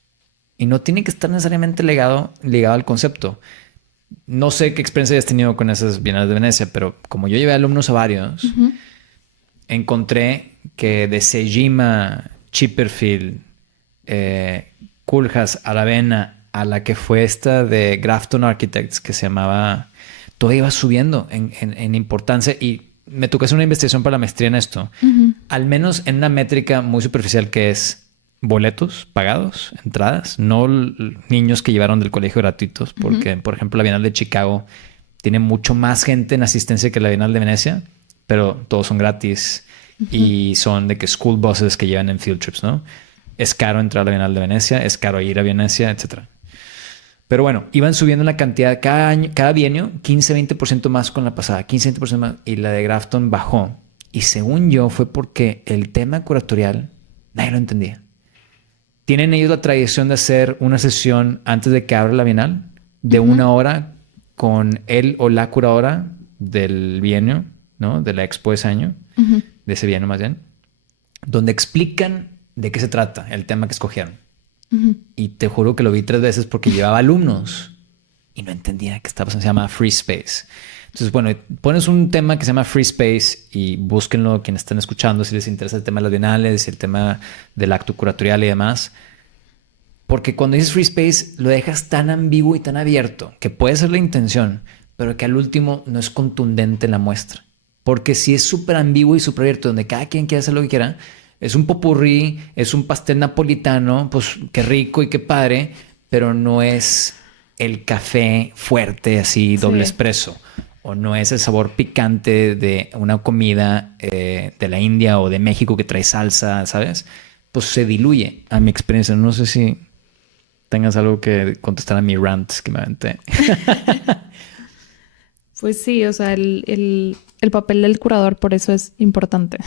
Y no tiene que estar necesariamente ligado al concepto. No sé qué experiencia hayas tenido con esas bienales de Venecia, pero como yo llevé alumnos a varios, encontré que de Sejima, Chipperfield, Kulhas, Aravena, a la que fue esta de Grafton Architects, que se llamaba... Todo iba subiendo en importancia y me tocó hacer una investigación para la maestría en esto. Al menos en una métrica muy superficial que es boletos pagados, entradas, no niños que llevaron del colegio gratuitos, porque, por ejemplo, la Bienal de Chicago tiene mucho más gente en asistencia que la Bienal de Venecia, pero todos son gratis y son de que school buses que llevan en field trips, ¿no? Es caro entrar a la Bienal de Venecia, es caro ir a Venecia, etcétera. Pero bueno, iban subiendo la cantidad cada año, cada bienio, 15-20% más con la pasada, 15-20% más, y la de Grafton bajó. Y según yo fue porque el tema curatorial nadie lo entendía. Tienen ellos la tradición de hacer una sesión antes de que abra la bienal de 1 hora con él o la curadora del bienio, ¿no? De la expo de ese año, de ese bienio más bien, donde explican de qué se trata el tema que escogieron. Y te juro que lo vi 3 veces porque llevaba alumnos y no entendía qué estaba pasando. Se llama Free Space. Entonces, bueno, pones un tema que se llama Free Space y búsquenlo quienes están escuchando si les interesa el tema de las bienales, el tema del acto curatorial y demás. Porque cuando dices Free Space lo dejas tan ambiguo y tan abierto que puede ser la intención, pero que al último no es contundente la muestra. Porque si es súper ambiguo y súper abierto, donde cada quien quiere hacer lo que quiera, es un popurrí, es un pastel napolitano, pues qué rico y qué padre, pero no es el café fuerte, así doble espresso, o no es el sabor picante de una comida de la India o de México que trae salsa, ¿sabes? Pues se diluye, a mi experiencia. No sé si tengas algo que contestar a mi rant que me aventé. Pues sí, o sea, el papel del curador por eso es importante.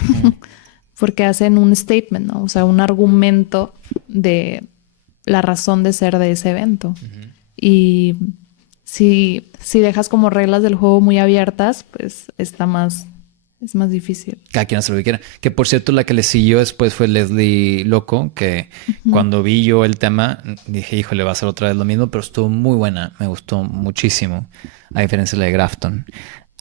Porque hacen un statement, ¿no? O sea, un argumento de la razón de ser de ese evento. Y si dejas como reglas del juego muy abiertas, pues es más difícil. Cada quien hace lo que quiera. Que por cierto, la que le siguió después fue Leslie Loco, que cuando vi yo el tema, dije, híjole, va a ser otra vez lo mismo, pero estuvo muy buena. Me gustó muchísimo, a diferencia de la de Grafton.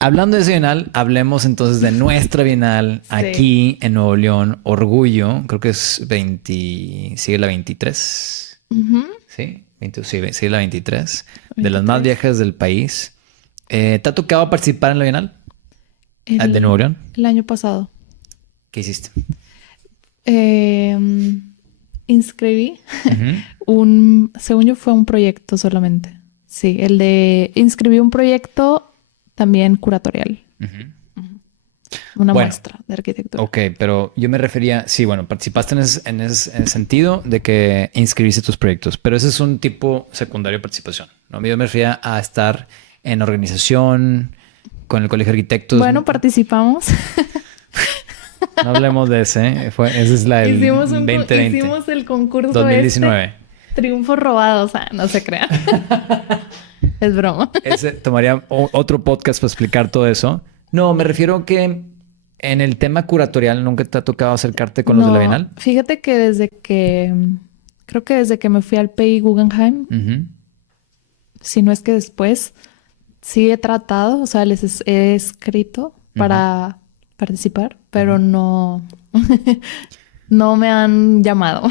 Hablando de ese bienal, hablemos entonces de nuestra bienal aquí en Nuevo León. Orgullo, creo que es sigue la 23. Sí, sigue la 23. De las más viejas del país. ¿Te ha tocado participar en la bienal de Nuevo León? El año pasado. ¿Qué hiciste? Inscribí según yo fue un proyecto solamente. Sí, inscribí un proyecto también curatorial. Una muestra de arquitectura. Ok, pero yo me refería, sí, bueno, participaste en ese sentido de que inscribiste tus proyectos, pero ese es un tipo secundario de participación, ¿no? Yo me refería a estar en organización con el Colegio de Arquitectos. Bueno, participamos. No hablemos de ese, esa es la del 2020. Hicimos el concurso 2019. Triunfo robado, o sea, no se crean. Es broma. Tomaría otro podcast para explicar todo eso. No, me refiero que en el tema curatorial nunca te ha tocado acercarte con los de la Bienal. Fíjate que creo que desde que me fui al PI Guggenheim, si no es que después, sí he tratado, o sea, les he escrito para participar, pero no me han llamado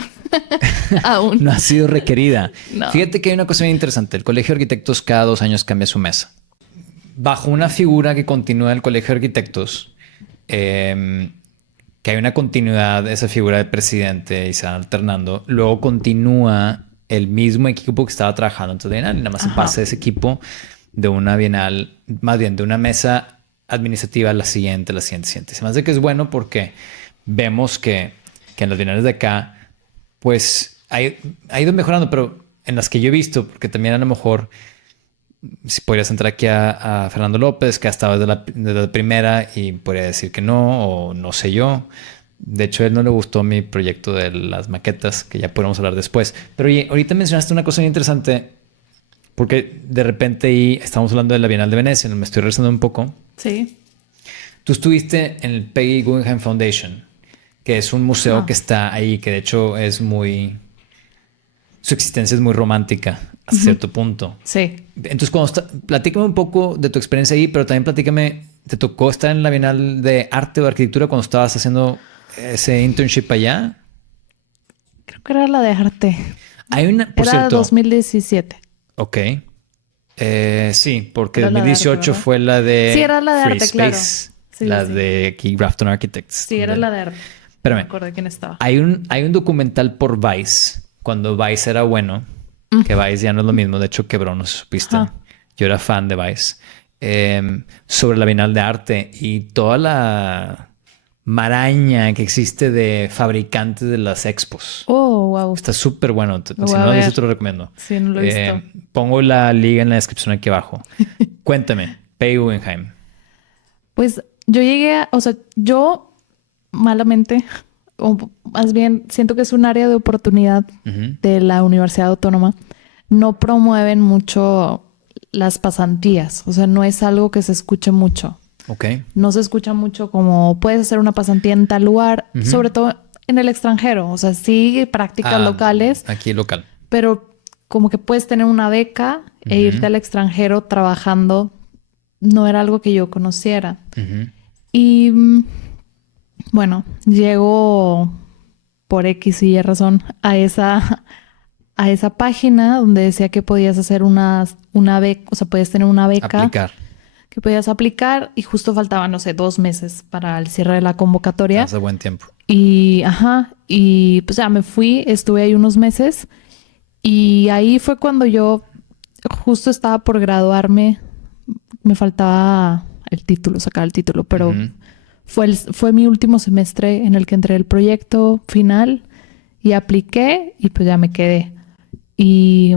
aún. No ha sido requerida. No. Fíjate que hay una cosa bien interesante. El Colegio de Arquitectos cada 2 años cambia su mesa. Bajo una figura que continúa el Colegio de Arquitectos, que que hay una continuidad de esa figura de presidente y se van alternando. Luego continúa el mismo equipo que estaba trabajando en tu bienal y nada más se pasa ese equipo de una bienal, más bien de una mesa administrativa a la siguiente, la siguiente, siguiente. Se me hace que es bueno porque vemos que en las bienales de acá, pues ha ido mejorando, pero en las que yo he visto, porque también a lo mejor si podrías entrar aquí a Fernando López, que ha estado desde la primera y podría decir que no, o no sé yo. De hecho, a él no le gustó mi proyecto de las maquetas, que ya podemos hablar después. Pero oye, ahorita mencionaste una cosa muy interesante, porque de repente ahí estamos hablando de la Bienal de Venecia, me estoy regresando un poco. Sí. Tú estuviste en el Peggy Guggenheim Foundation, que es un museo que está ahí, que de hecho es muy... Su existencia es muy romántica hasta cierto punto. Sí. Entonces, platícame un poco de tu experiencia ahí, pero también platícame, ¿te tocó estar en la Bienal de Arte o Arquitectura cuando estabas haciendo ese internship allá? Creo que era la de arte. Hay una, por era cierto. 2017. Ok. Sí, porque Era la de 2018 arte, fue la de sí, era la de Free arte, Space, claro. Sí, la sí. de aquí Grafton Architects. Sí, era la de arte. Espérame. No me acuerdo de quién estaba. Hay un documental por Vice, cuando Vice era bueno, que Vice ya no es lo mismo, de hecho quebró, no sé si supiste. Ajá. Yo era fan de Vice. Sobre la Bienal de Arte y toda la maraña que existe de fabricantes de las expos. Oh, wow. Está súper bueno. Si Lo voy a no lo ver. viste, te lo recomiendo. Sí, no lo he visto. Pongo la liga en la descripción aquí abajo. Cuéntame, Peggy Guggenheim. Pues yo o sea, yo malamente, o más bien siento que es un área de oportunidad de la Universidad Autónoma. No promueven mucho las pasantías. O sea, no es algo que se escuche mucho. Ok. No se escucha mucho como puedes hacer una pasantía en tal lugar, sobre todo en el extranjero. O sea, sí, prácticas locales. Aquí local. Pero como que puedes tener una beca e irte al extranjero trabajando. No era algo que yo conociera. Y bueno, llego por X y Y razón a esa página donde decía que podías hacer una beca, o sea, podías tener una beca. Aplicar. Que podías aplicar y justo faltaban, no sé, 2 meses para el cierre de la convocatoria. Hace buen tiempo. Y pues ya me fui, estuve ahí unos meses y ahí fue cuando yo justo estaba por graduarme. Me faltaba el título, sacar el título, pero fue mi último semestre en el que entré el proyecto final y apliqué y pues ya me quedé. Y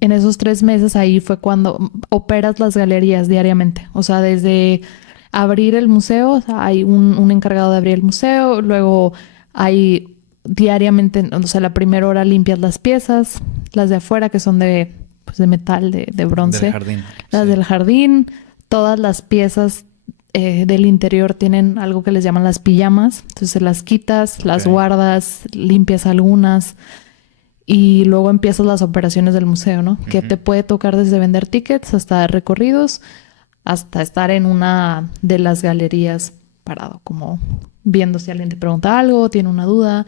en esos 3 meses ahí fue cuando operas las galerías diariamente. O sea, desde abrir el museo, o sea, hay un encargado de abrir el museo, luego hay diariamente, o sea, la primera hora limpias las piezas, las de afuera que son de metal, de bronce. Del jardín. Las del jardín, todas las piezas del interior tienen algo que les llaman las pijamas. Entonces las quitas, las guardas, limpias algunas. Y luego empiezas las operaciones del museo, ¿no? Que te puede tocar desde vender tickets hasta recorridos, hasta estar en una de las galerías parado, como viendo si alguien te pregunta algo, tiene una duda.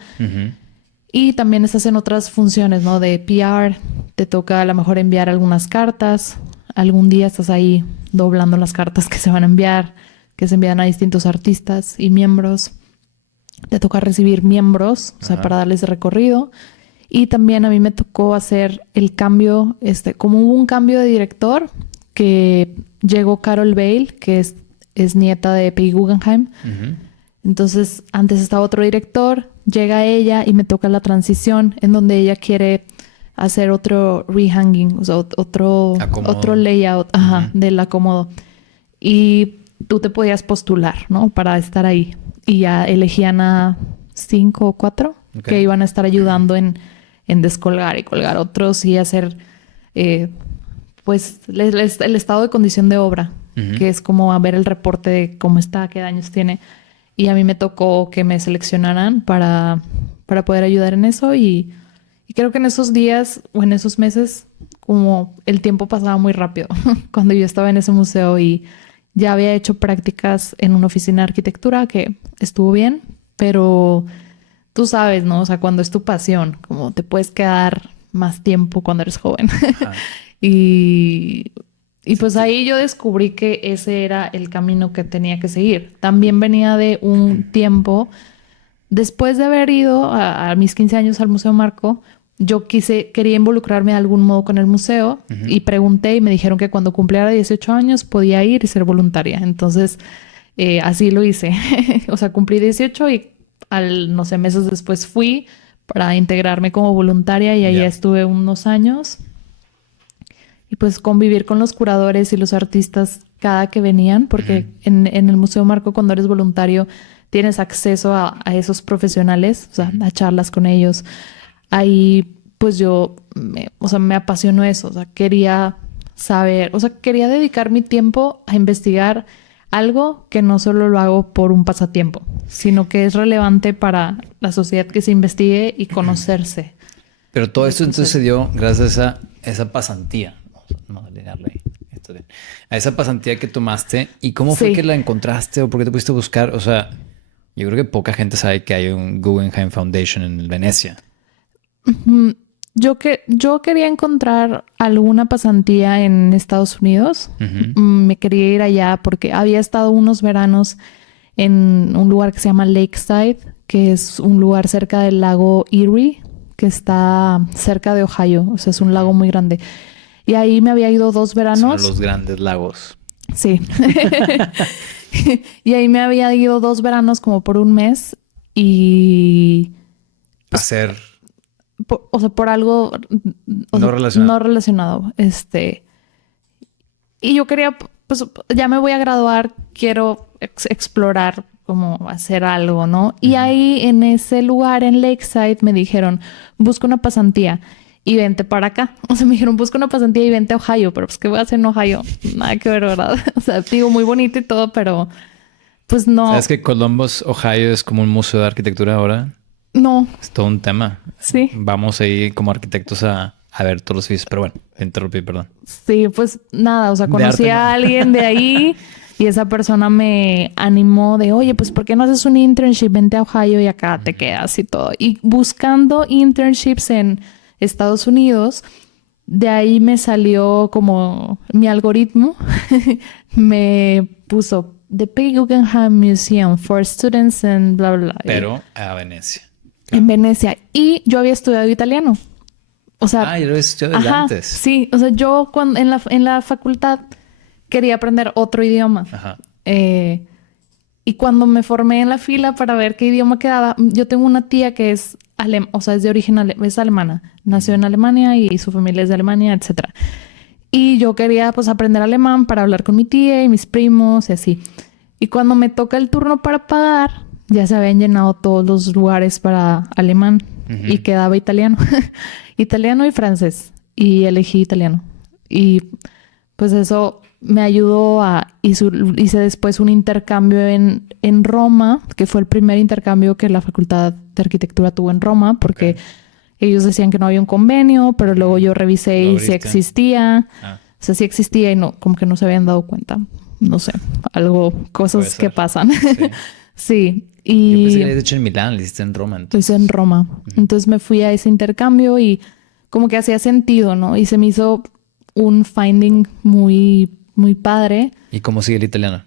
Y también estás en otras funciones, ¿no? De PR, te toca a lo mejor enviar algunas cartas. Algún día estás ahí doblando las cartas que se van a enviar, que se envían a distintos artistas y miembros. Te toca recibir miembros, o sea, para darles recorrido. Y también a mí me tocó hacer el cambio, como hubo un cambio de director, que llegó Carol Bale, que es nieta de Peggy Guggenheim. Entonces, antes estaba otro director, llega ella y me toca la transición en donde ella quiere hacer otro rehanging, o sea, otro layout del acomodo. Y tú te podías postular, ¿no? Para estar ahí. Y ya elegían a 5 o 4 que iban a estar ayudando en descolgar y colgar otros y hacer pues el estado de condición de obra, que es como a ver el reporte de cómo está, qué daños tiene. Y a mí me tocó que me seleccionaran para poder ayudar en eso y creo que en esos días o en esos meses como el tiempo pasaba muy rápido cuando yo estaba en ese museo y ya había hecho prácticas en una oficina de arquitectura que estuvo bien, pero tú sabes, ¿no? O sea, cuando es tu pasión, como te puedes quedar más tiempo cuando eres joven. Y pues ahí yo descubrí que ese era el camino que tenía que seguir. También venía de un tiempo después de haber ido a mis 15 años al Museo Marco, yo quería involucrarme de algún modo con el museo y pregunté y me dijeron que cuando cumpliera 18 años podía ir y ser voluntaria. Entonces, así lo hice. O sea, cumplí 18 y no sé, meses después fui para integrarme como voluntaria y ahí estuve unos años. Y pues convivir con los curadores y los artistas cada que venían, porque en el Museo Marco cuando eres voluntario tienes acceso a esos profesionales, o sea, a charlas con ellos. Ahí pues me apasionó eso, o sea, quería saber, o sea, quería dedicar mi tiempo a investigar algo que no solo lo hago por un pasatiempo, sino que es relevante para la sociedad que se investigue y conocerse. Pero todo esto entonces se dio gracias a esa pasantía. Vamos a alinearle esto bien. A esa pasantía que tomaste. ¿Y cómo fue que la encontraste o por qué te pudiste buscar? O sea, yo creo que poca gente sabe que hay un Guggenheim Foundation en Venecia. Yo quería encontrar alguna pasantía en Estados Unidos. Me quería ir allá porque había estado unos veranos en un lugar que se llama Lakeside, que es un lugar cerca del lago Erie, que está cerca de Ohio. O sea, es un lago muy grande. Y ahí me había ido 2 veranos. Son los grandes lagos. Sí. Y ahí me había ido 2 veranos como por un mes y... Hacer... por algo... no relacionado. No relacionado. Y yo quería... Pues ya me voy a graduar. Quiero explorar como hacer algo, ¿no? Y ahí en ese lugar, en Lakeside, me dijeron, busca una pasantía y vente para acá. O sea, me dijeron, busca una pasantía y vente a Ohio. Pero pues, ¿qué voy a hacer en Ohio? Nada que ver, ¿verdad? O sea, digo, muy bonito y todo, pero pues no. ¿Sabes que Columbus, Ohio es como un museo de arquitectura ahora? No. Es todo un tema. Sí. Vamos ahí como arquitectos a ver todos los edificios. Pero bueno, interrumpí, perdón. Sí, pues nada. O sea, conocí a alguien de ahí y esa persona me animó de, oye, pues ¿por qué no haces un internship? Vente a Ohio y acá te quedas y todo. Y buscando internships en Estados Unidos, de ahí me salió como mi algoritmo. Me puso The Peggy Guggenheim Museum for Students and bla, bla, bla. Pero a Venecia. En Venecia. Y yo había estudiado italiano. O sea... ya lo habías estudiado desde antes. Sí. O sea, yo cuando, en la facultad quería aprender otro idioma. Ajá. Y cuando me formé en la fila para ver qué idioma quedaba, yo tengo una tía que es es de origen es alemana. Nació en Alemania y su familia es de Alemania, etc. Y yo quería pues aprender alemán para hablar con mi tía y mis primos y así. Y cuando me toca el turno para pagar, ya se habían llenado todos los lugares para alemán y quedaba italiano. Italiano y francés. Y elegí italiano. Y pues eso me ayudó hice después un intercambio en Roma, que fue el primer intercambio que la Facultad de Arquitectura tuvo en Roma, porque ellos decían que no había un convenio, pero luego yo revisé y sí existía. O sea, sí existía y no, como que no se habían dado cuenta. No sé, cosas que pasan. Sí. Y yo pensé que lo habías hecho en Milán, lo hiciste en Roma. Lo hice en Roma. Entonces me fui a ese intercambio y como que hacía sentido, ¿no? Y se me hizo un finding muy, muy padre. ¿Y cómo sigue el italiano?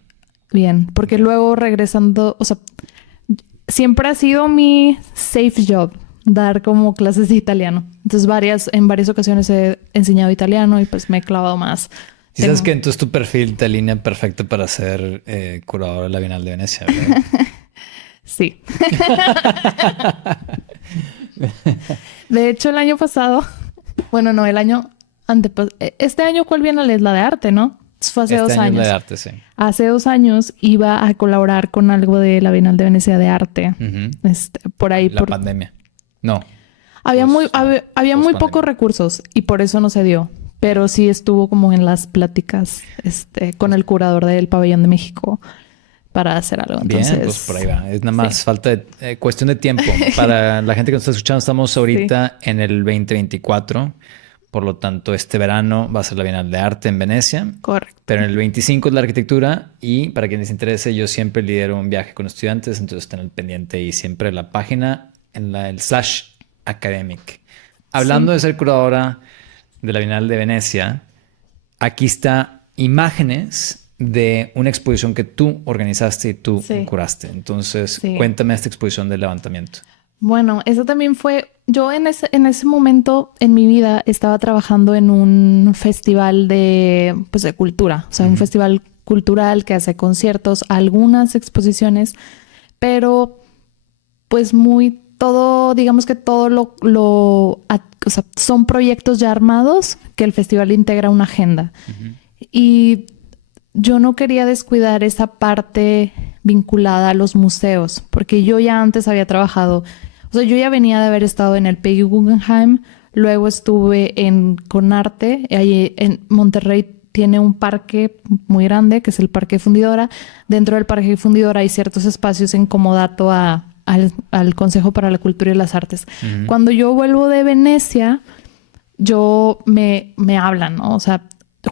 Bien, porque luego regresando, o sea, siempre ha sido mi safe job dar como clases de italiano. Entonces en varias ocasiones he enseñado italiano y pues me he clavado más. ¿Y sabes que entonces tu perfil te alinea perfecto para ser curador de la Bienal de Venecia, ¿verdad? Sí. De hecho, el año pasado, bueno, no, el año antepasado, este año, ¿cuál Bienal es? La de arte, ¿no? Fue hace 2 años. La de arte, sí. Hace 2 años iba a colaborar con algo de la Bienal de Venecia de arte. Por ahí. La pandemia. No. Había muy pocos recursos y por eso no se dio. Pero sí estuvo como en las pláticas con el curador del Pabellón de México para hacer algo. Entonces, bien, pues por ahí va. Es nada más falta de cuestión de tiempo. Para la gente que nos está escuchando, estamos ahorita en el 2024. Por lo tanto, este verano va a ser la Bienal de Arte en Venecia. Correcto. Pero en el 25 es la arquitectura. Y para quien les interese, yo siempre lidero un viaje con estudiantes. Entonces estén al pendiente y siempre la página en el /academic. Hablando de ser curadora de la Bienal de Venecia, aquí está imágenes de una exposición que tú organizaste y tú Sí. curaste. Entonces, Sí. cuéntame esta exposición del levantamiento. Bueno, eso también fue, yo en ese momento en mi vida estaba trabajando en un festival pues de cultura, o sea, un festival cultural que hace conciertos, algunas exposiciones, pero pues digamos que todo o sea, son proyectos ya armados que el festival integra una agenda. Y yo no quería descuidar esa parte vinculada a los museos, porque yo ya antes había trabajado, o sea, yo ya venía de haber estado en el Peggy Guggenheim, luego estuve en Conarte, ahí en Monterrey tiene un parque muy grande, que es el Parque Fundidora. Dentro del Parque Fundidora hay ciertos espacios en comodato al Consejo para la Cultura y las Artes. Cuando yo vuelvo de Venecia, me hablan, ¿no? O sea,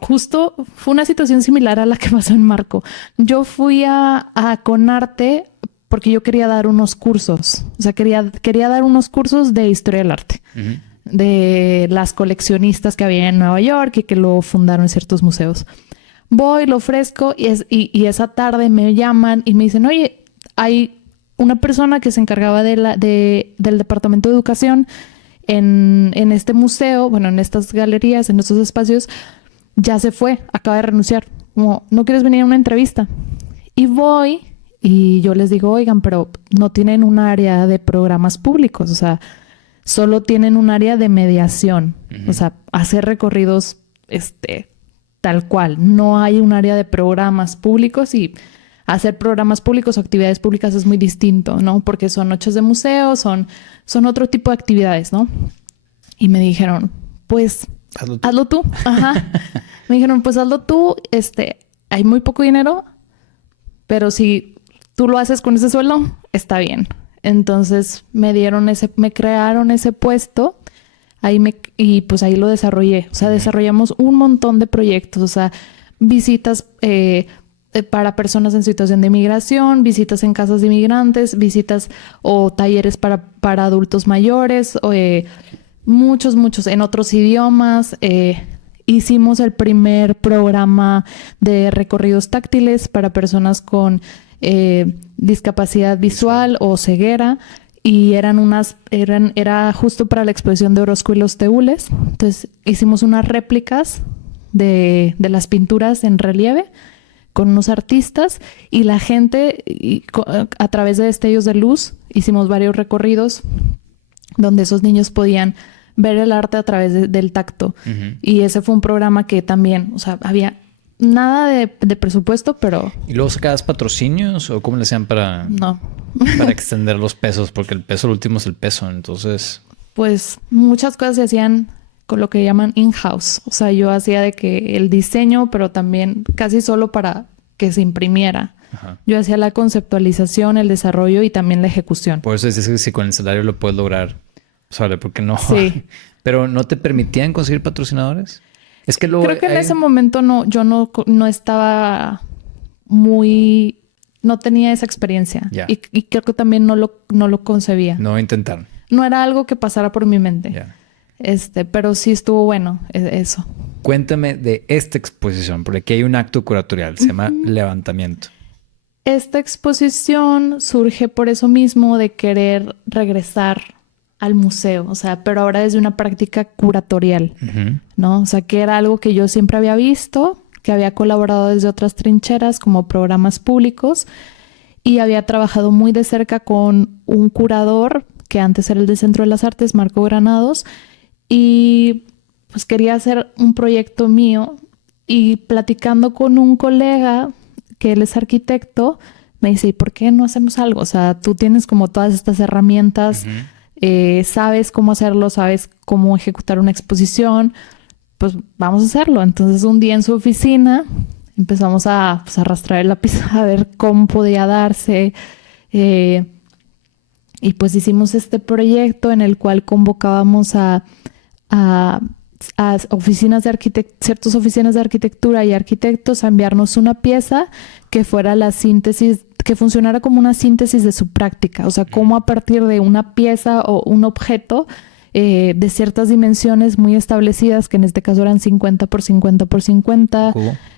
justo fue una situación similar a la que pasó en Marco. Yo fui a Conarte porque yo quería dar unos cursos. O sea, quería dar unos cursos de historia del arte. De las coleccionistas que había en Nueva York y que lo fundaron ciertos museos. Voy, lo ofrezco y esa tarde me llaman y me dicen, oye, hay una persona que se encargaba del Departamento de Educación en este museo, bueno, en estas galerías, en estos espacios, ya se fue, acaba de renunciar. Como, ¿no quieres venir a una entrevista? Y voy y yo les digo, oigan, pero no tienen un área de programas públicos, o sea, solo tienen un área de mediación, o sea, hacer recorridos tal cual. No hay un área de programas públicos y hacer programas públicos o actividades públicas es muy distinto, ¿no? Porque son noches de museo, son otro tipo de actividades, ¿no? Y me dijeron, pues, hazlo tú. Ajá. Me dijeron, pues hazlo tú, hay muy poco dinero, pero si tú lo haces con ese sueldo, está bien. Entonces me crearon ese puesto y pues ahí lo desarrollé. O sea, desarrollamos un montón de proyectos, o sea, visitas para personas en situación de migración, visitas en casas de inmigrantes, visitas o talleres para adultos mayores, muchos en otros idiomas. Hicimos el primer programa de recorridos táctiles para personas con discapacidad visual o ceguera y era justo para la exposición de Orozco y los Teúles. Entonces hicimos unas réplicas de las pinturas en relieve con unos artistas y la gente a través de destellos de luz hicimos varios recorridos donde esos niños podían ver el arte a través del tacto. Y ese fue un programa que también, o sea, había nada de presupuesto, pero... ¿Y luego sacabas patrocinios o cómo le hacían para extender los pesos? Porque el peso, el último es el peso, entonces... Pues muchas cosas se hacían con lo que llaman in-house. O sea, yo hacía de que el diseño, pero también casi solo para que se imprimiera. Ajá. Yo hacía la conceptualización, el desarrollo y también la ejecución. Por eso dices que si con el salario lo puedes lograr, ¿sabes? Porque no... Sí. ¿Pero no te permitían conseguir patrocinadores? Es que luego creo que en ese momento yo no estaba muy... No tenía esa experiencia. Yeah. Y creo que también no lo concebía. No intentaron. No era algo que pasara por mi mente. Yeah. Pero sí estuvo bueno eso. Cuéntame de esta exposición, porque aquí hay un acto curatorial, se llama Levantamiento. Esta exposición surge por eso mismo de querer regresar al museo, o sea, pero ahora desde una práctica curatorial, ¿no? O sea, que era algo que yo siempre había visto, que había colaborado desde otras trincheras como programas públicos y había trabajado muy de cerca con un curador que antes era el del Centro de las Artes, Marco Granados, y pues quería hacer un proyecto mío y platicando con un colega que él es arquitecto, me dice, ¿y por qué no hacemos algo? O sea, tú tienes como todas estas herramientas, sabes cómo hacerlo, sabes cómo ejecutar una exposición, pues vamos a hacerlo. Entonces un día en su oficina empezamos a arrastrar el lápiz a ver cómo podía darse y pues hicimos este proyecto en el cual convocábamos a oficinas de ciertas oficinas de arquitectura y arquitectos a enviarnos una pieza que fuera la síntesis, que funcionara como una síntesis de su práctica. O sea, cómo a partir de una pieza o un objeto de ciertas dimensiones muy establecidas, que en este caso eran 50 por 50 por 50,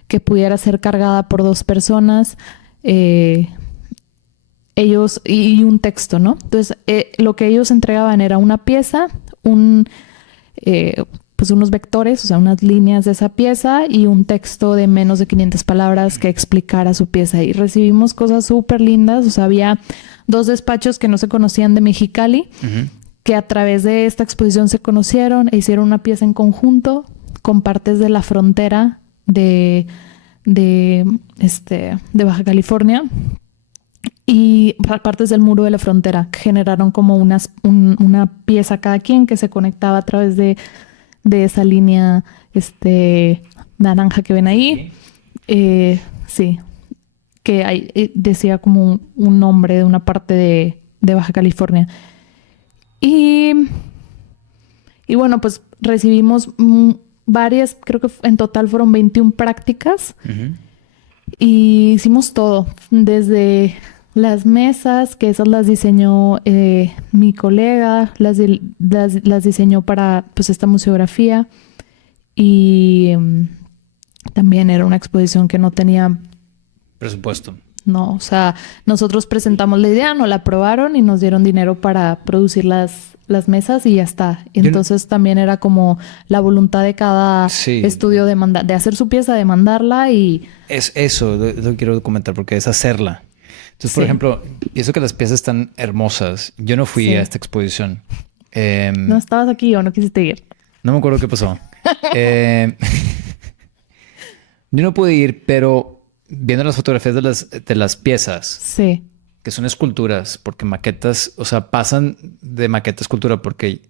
que pudiera ser cargada por 2 personas. Ellos y un texto, ¿no? Entonces, lo que ellos entregaban era una pieza, pues unos vectores, o sea, unas líneas de esa pieza y un texto de menos de 500 palabras que explicara su pieza. Y recibimos cosas súper lindas. O sea, había 2 despachos que no se conocían de Mexicali, que a través de esta exposición se conocieron e hicieron una pieza en conjunto con partes de la frontera de Baja California y partes del muro de la frontera, que generaron como una pieza cada quien que se conectaba a través de esa línea naranja que ven ahí. Sí, que decía como un nombre de una parte de Baja California. Y bueno, pues recibimos varias, creo que en total fueron 21 prácticas. Y hicimos todo, desde las mesas, que esas las diseñó mi colega, las diseñó para pues esta museografía. Y también era una exposición que no tenía presupuesto. No, o sea, nosotros presentamos la idea, nos la aprobaron y nos dieron dinero para producir las mesas y ya está. Entonces también era como la voluntad de cada estudio de hacer su pieza, de mandarla y... Es eso, lo quiero comentar porque es hacerla. Entonces, por ejemplo, pienso que las piezas están hermosas. Yo no fui a esta exposición. ¿No estabas aquí o no quisiste ir? No me acuerdo qué pasó. Yo no pude ir, pero viendo las fotografías de las piezas, que son esculturas, porque maquetas, o sea, pasan de maqueta a escultura porque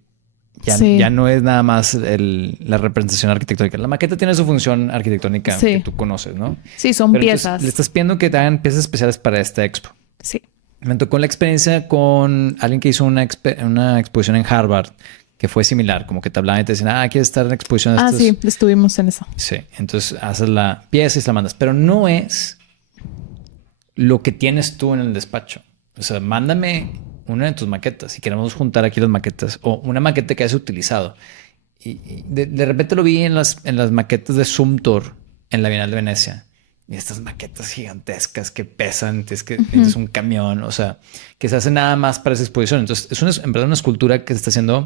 ya no es nada más la representación arquitectónica. La maqueta tiene su función arquitectónica que tú conoces, ¿no? Sí, son pero piezas. Le estás pidiendo que te hagan piezas especiales para esta expo. Sí. Me tocó la experiencia con alguien que hizo una exposición en Harvard que fue similar, como que te hablaban y te decían, ¿quieres estar en la exposición de estos? Sí, estuvimos en eso. Sí, entonces haces la pieza y se la mandas, pero no es lo que tienes tú en el despacho. O sea, mándame una de tus maquetas y queremos juntar aquí las maquetas o una maqueta que hayas utilizado. Y de repente lo vi en las maquetas de Sumtor en la Bienal de Venecia. Y estas maquetas gigantescas que pesan, es un camión, o sea, que se hace nada más para esa exposición. Entonces, es en verdad una escultura que se está haciendo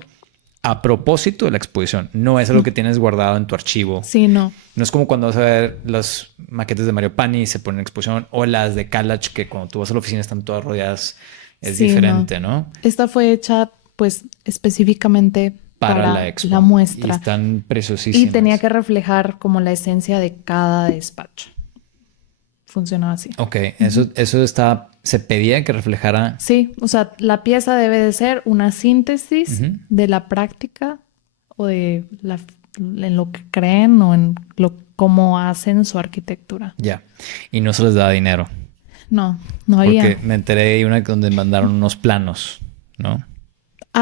a propósito de la exposición. No es algo que tienes guardado en tu archivo. Sí, no. No es como cuando vas a ver las maquetas de Mario Pani y se ponen en exposición, o las de Kalach, que cuando tú vas a la oficina están todas rodeadas. Es diferente, ¿no? Esta fue hecha, pues, específicamente para la expo. La muestra. Y están preciosísimas. Y tenía que reflejar como la esencia de cada despacho. Funcionaba así. Ok, eso se pedía que reflejara. Sí, o sea, la pieza debe de ser una síntesis de la práctica o de en lo que creen o en cómo hacen su arquitectura. Ya, y no se les daba dinero. No había. Porque me enteré de una donde mandaron unos planos, ¿no?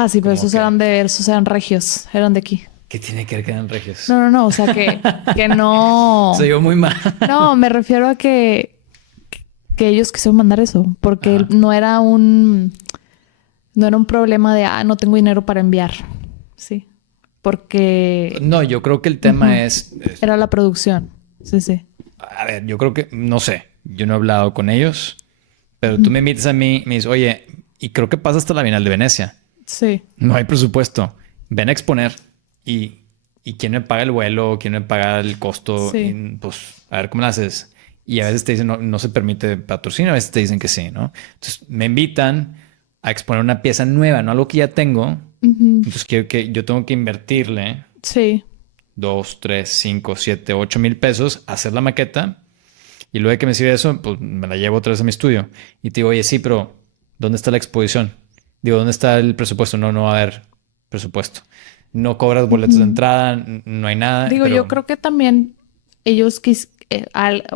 Sí, pero esos eran regios, eran de aquí. ¿Qué tiene que ver que eran regios? No, o sea que no... Se oyó muy mal. No, me refiero a que ellos quisieron mandar eso, porque no era un problema de, no tengo dinero para enviar. Sí, porque... No, yo creo que el tema era la producción, sí. A ver, yo creo que, no sé, yo no he hablado con ellos, pero tú me invitas a mí, me dices, oye, y creo que pasa hasta la Bienal de Venecia. Sí. No hay presupuesto. Ven a exponer. ¿Y quién me paga el vuelo? ¿Quién me paga el costo? Sí. Y, pues, a ver cómo lo haces. Y a veces te dicen no se permite patrocinio, a veces te dicen que sí, ¿no? Entonces me invitan a exponer una pieza nueva, no algo que ya tengo. Entonces yo tengo que invertirle 2, 3, 5, 7, 8 mil pesos a hacer la maqueta. Y luego de que me sirve eso, pues me la llevo otra vez a mi estudio. Y te digo, oye, sí, pero ¿dónde está la exposición? Digo, ¿dónde está el presupuesto? No va a haber presupuesto. No cobras boletos de entrada, no hay nada. Digo, yo creo que también ellos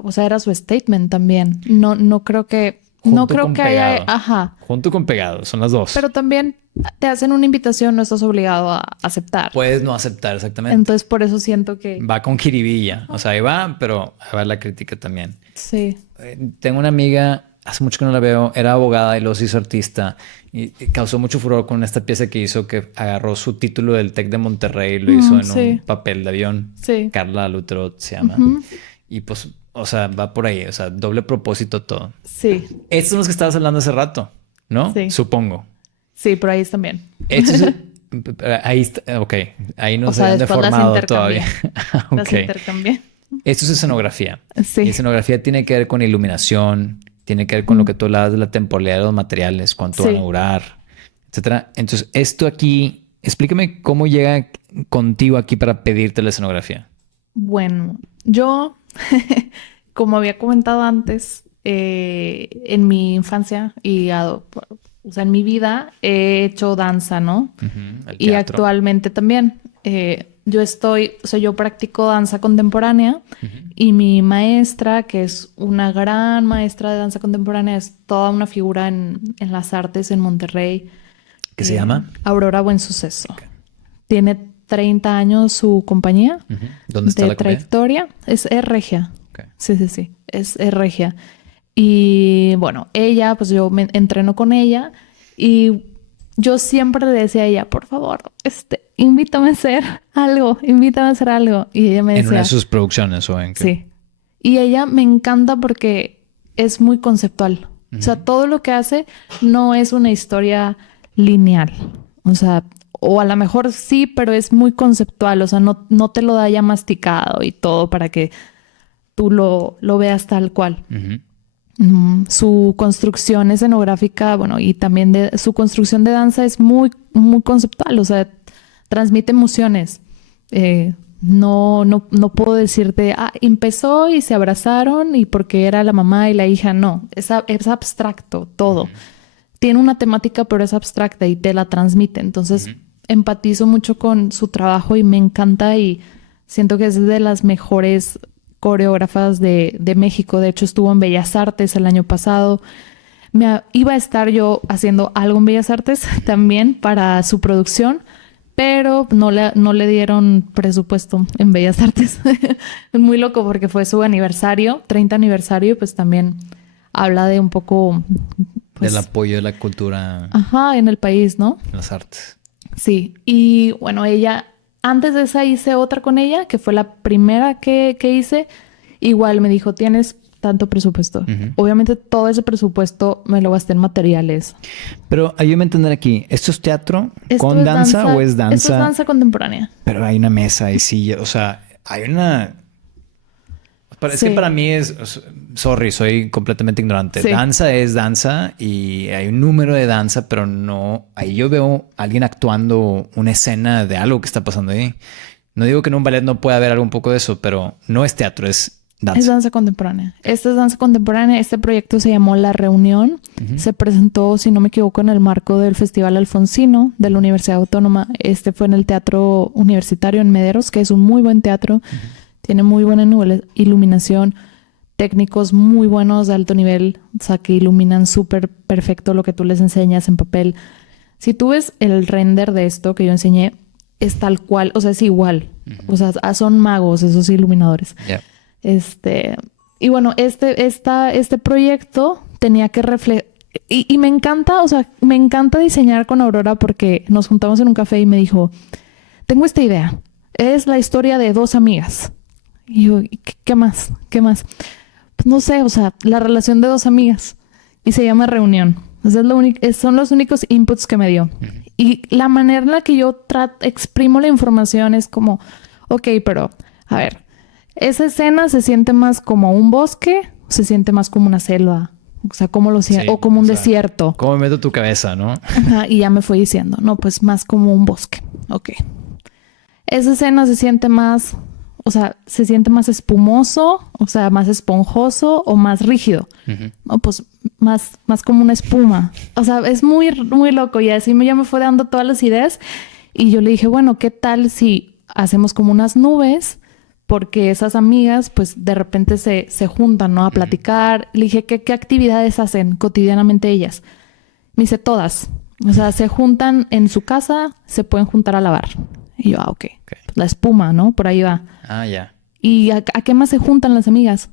o sea, era su statement también. No creo que... No creo que haya... Junto con pegado, son las dos. Pero también te hacen una invitación, no estás obligado a aceptar. Puedes no aceptar, exactamente. Entonces, por eso siento que... Va con jiribilla. O sea, ahí va, pero ahí va la crítica también. Sí. Tengo una amiga, hace mucho que no la veo, era abogada y luego se hizo artista. Y causó mucho furor con esta pieza que hizo, que agarró su título del TEC de Monterrey y lo hizo en un papel de avión. Sí. Carla Lutero se llama. Y pues, o sea, va por ahí, o sea, doble propósito todo. Sí. Estos son los que estabas hablando hace rato, ¿no? Sí. Supongo. Sí, por ahí también. Estos, ahí está, ok, ahí no O se sea, habían después deformado todavía. Las Ok. intercambié. Esto es escenografía. Sí. Y escenografía tiene que ver con iluminación, tiene que ver con lo que tú hablabas de la temporalidad de los materiales, cuánto van a durar, etcétera. Entonces, esto aquí, explícame cómo llega contigo aquí para pedirte la escenografía. Bueno, yo, como había comentado antes, en mi infancia o sea, en mi vida he hecho danza, ¿no? El Y teatro. actualmente también. O sea, yo practico danza contemporánea y mi maestra, que es una gran maestra de danza contemporánea, es toda una figura en las artes en Monterrey. ¿Qué se llama? Aurora Buensuceso. Tiene 30 años su compañía ¿Dónde está de la compañía? trayectoria. Es regia. Okay. Sí. Es regia. Y bueno, ella, pues yo me entreno con ella y yo siempre le decía a ella, por favor, invítame a hacer algo, invítame a hacer algo. Y ella me decía... ¿En una de sus producciones o en qué? Sí. Y ella me encanta porque es muy conceptual. O sea, todo lo que hace no es una historia lineal. O sea, o a lo mejor sí, pero es muy conceptual. O sea, no te lo da ya masticado y todo para que tú lo veas tal cual. Su construcción escenográfica, bueno, y también su construcción de danza es muy, muy conceptual. O sea, transmite emociones. No puedo decirte, empezó y se abrazaron y porque era la mamá y la hija. No, es abstracto todo. Tiene una temática, pero es abstracta y te la transmite. Entonces, empatizo mucho con su trabajo y me encanta y siento que es de las mejores coreógrafas de México. De hecho, estuvo en Bellas Artes el año pasado. Iba a estar yo haciendo algo en Bellas Artes también para su producción, pero no le dieron presupuesto en Bellas Artes. Es muy loco porque fue su aniversario, 30 aniversario, y pues también habla de un poco... Pues, del apoyo de la cultura en el país, ¿no? en las artes. Sí, y bueno, antes de esa hice otra con ella, que fue la primera que hice. Igual me dijo, tienes tanto presupuesto. Obviamente todo ese presupuesto me lo gasté en materiales. Pero ayúdame a entender aquí, ¿esto es teatro ¿Esto con es danza o es danza? Esto es danza contemporánea. Pero hay una mesa y silla, o sea, hay una... Es que para mí sorry, soy completamente ignorante. Sí. Danza es danza y hay un número de danza, pero no... Ahí yo veo a alguien actuando una escena de algo que está pasando ahí. No digo que en un ballet no pueda haber algo un poco de eso, pero no es teatro, es danza. Es danza contemporánea. Esta es danza contemporánea. Este proyecto se llamó La Reunión. Se presentó, si no me equivoco, en el marco del Festival Alfonsino de la Universidad Autónoma. Este fue en el Teatro Universitario en Mederos, que es un muy buen teatro. Tiene muy buena iluminación, técnicos muy buenos de alto nivel, o sea, que iluminan súper perfecto lo que tú les enseñas en papel. Si tú ves el render de esto que yo enseñé, es tal cual, o sea, es igual. O sea, son magos esos iluminadores. Yeah. Y bueno, este proyecto tenía que reflejar... Y me encanta, o sea, me encanta diseñar con Aurora porque nos juntamos en un café y me dijo, tengo esta idea. Es la historia de dos amigas. Y yo, ¿qué más? ¿Qué más? Pues no sé, o sea, la relación de dos amigas. Y se llama Reunión. O sea, son los únicos inputs que me dio. Y la manera en la que yo exprimo la información es como, ok, pero, a ver, ¿esa escena se siente más como un bosque o se siente más como una selva? O sea, ¿cómo lo siente? O como un desierto. ¿Cómo me meto tu cabeza, no? Ajá, y ya me fue diciendo, no, pues más como un bosque. Ok. Esa escena se siente más... O sea, ¿se siente más espumoso? O sea, ¿más esponjoso o más rígido? No, pues más como una espuma. O sea, es muy, muy loco. Y así ya me fue dando todas las ideas. Y yo le dije, bueno, ¿qué tal si hacemos como unas nubes? Porque esas amigas, pues, de repente se juntan, ¿no? A platicar. Le dije, ¿qué actividades hacen cotidianamente ellas? Me dice, todas. O sea, se juntan en su casa, se pueden juntar a lavar. Y yo, ok. La espuma, ¿no? Por ahí va. Ya. ¿Y a qué más se juntan las amigas?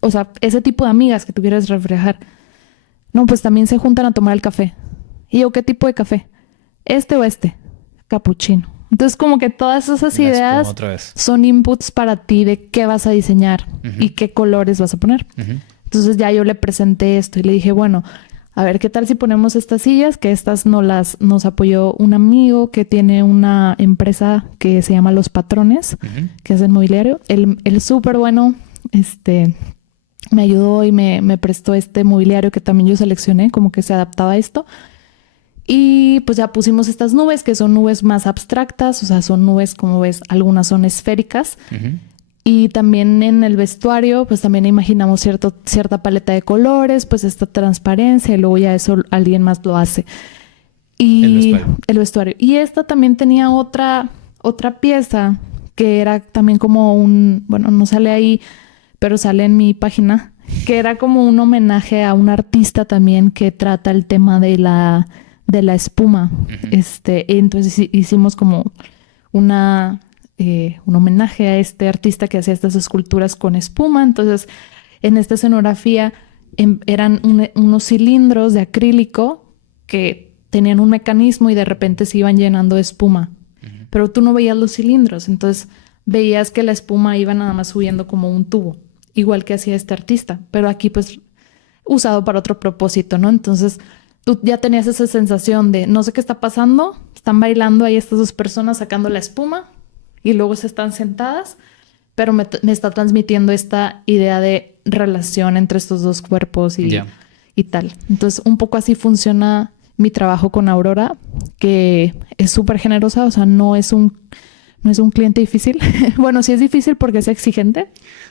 O sea, ese tipo de amigas que tú quieres reflejar. No, pues también se juntan a tomar el café. Y yo, ¿qué tipo de café? ¿Este o este? Capuchino. Entonces, como que todas esas La espuma ideas otra vez. son inputs para ti de qué vas a diseñar y qué colores vas a poner. Entonces ya yo le presenté esto y le dije, bueno, a ver, ¿qué tal si ponemos estas sillas? Que estas nos apoyó un amigo que tiene una empresa que se llama Los Patrones, que hace mobiliario. Él súper bueno, me ayudó y me prestó este mobiliario que también yo seleccioné, como que se adaptaba a esto. Y pues ya pusimos estas nubes, que son nubes más abstractas, o sea, son nubes, como ves, algunas son esféricas. Y también en el vestuario, pues también imaginamos cierta paleta de colores, pues esta transparencia, y luego ya eso alguien más lo hace. Y el vestuario. Y esta también tenía otra pieza que era también como bueno, no sale ahí, pero sale en mi página, que era como un homenaje a un artista también que trata el tema de la espuma. Entonces hicimos como un homenaje a este artista que hacía estas esculturas con espuma. Entonces, en esta escenografía eran unos cilindros de acrílico que tenían un mecanismo y de repente se iban llenando de espuma. Pero tú no veías los cilindros, entonces veías que la espuma iba nada más subiendo como un tubo, igual que hacía este artista, pero aquí pues usado para otro propósito, ¿no? Entonces tú ya tenías esa sensación de no sé qué está pasando, están bailando ahí estas dos personas sacando la espuma y luego se están sentadas, pero me está transmitiendo esta idea de relación entre estos dos cuerpos y tal. Entonces un poco así funciona mi trabajo con Aurora, que es súper generosa, o sea, no es un cliente difícil. Bueno, sí es difícil porque es exigente.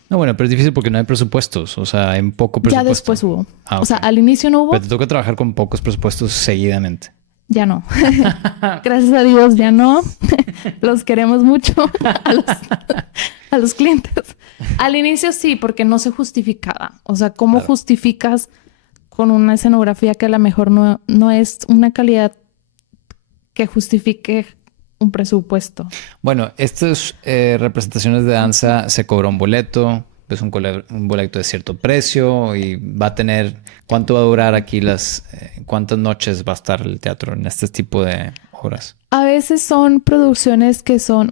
No, bueno, pero es difícil porque no hay presupuestos. O sea, hay poco presupuesto. Ya después hubo. Ah, o sea, al inicio no hubo. Pero te toca trabajar con pocos presupuestos seguidamente. Ya no. Gracias a Dios, ya no. Los queremos mucho a los clientes. Al inicio sí, porque no se justificaba. O sea, ¿cómo justificas con una escenografía que a lo mejor no es una calidad que justifique un presupuesto? Bueno, estas representaciones de danza se cobra un boleto, es un boleto de cierto precio y va a tener, ¿cuánto va a durar aquí cuántas noches va a estar el teatro en este tipo de obras? A veces son producciones que son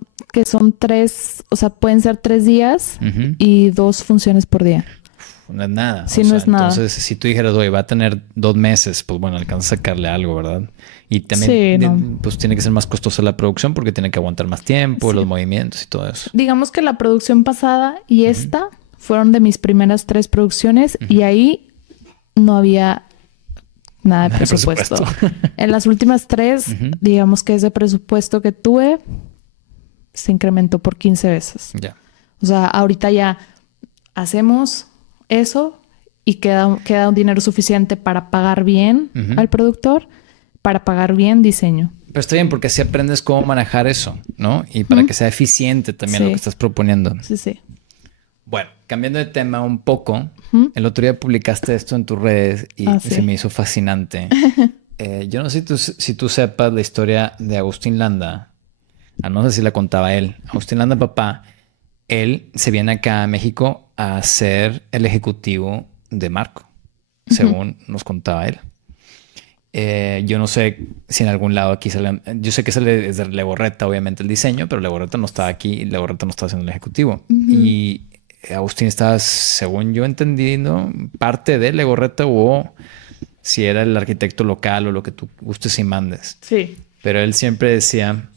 3, o sea, pueden ser 3 días y 2 funciones por día. No es nada. Sí, no es nada. Entonces, si tú dijeras, oye, va a tener 2 meses, pues bueno, alcanza a sacarle algo, ¿verdad? Y también, pues tiene que ser más costosa la producción porque tiene que aguantar más tiempo, los movimientos y todo eso. Digamos que la producción pasada y esta fueron de mis primeras 3 producciones y ahí no había nada de presupuesto. En las últimas 3, digamos que ese presupuesto que tuve se incrementó por 15 veces. Ya. O sea, ahorita ya hacemos eso y queda un dinero suficiente para pagar bien al productor, para pagar bien diseño. Pero está bien porque así aprendes cómo manejar eso, ¿no? Y para que sea eficiente también lo que estás proponiendo. Sí, sí. Bueno, cambiando de tema un poco, el otro día publicaste esto en tus redes y se me hizo fascinante. Yo no sé si tú sepas la historia de Agustín Landa. No sé si la contaba él. Agustín Landa, papá, él se viene acá a México a ser el ejecutivo de Marco, según nos contaba él. Yo no sé si en algún lado aquí sale. Yo sé que sale desde Legorreta, obviamente, el diseño, pero Legorreta no estaba aquí y Legorreta no estaba haciendo el ejecutivo. Y Agustín estaba, según yo entendiendo, parte de Legorreta o si era el arquitecto local o lo que tú gustes y mandes. Sí. Pero él siempre decía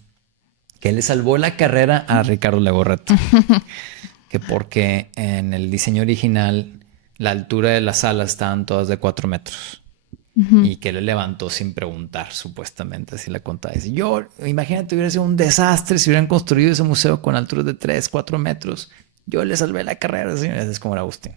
que le salvó la carrera a Ricardo Legorreta. Que porque en el diseño original la altura de las salas estaban todas de 4 metros. Y que le levantó sin preguntar, supuestamente, así la contaba. Dice, imagínate, hubiera sido un desastre si hubieran construido ese museo con alturas de 3, 4 metros. Yo le salvé la carrera, así es como era Agustín.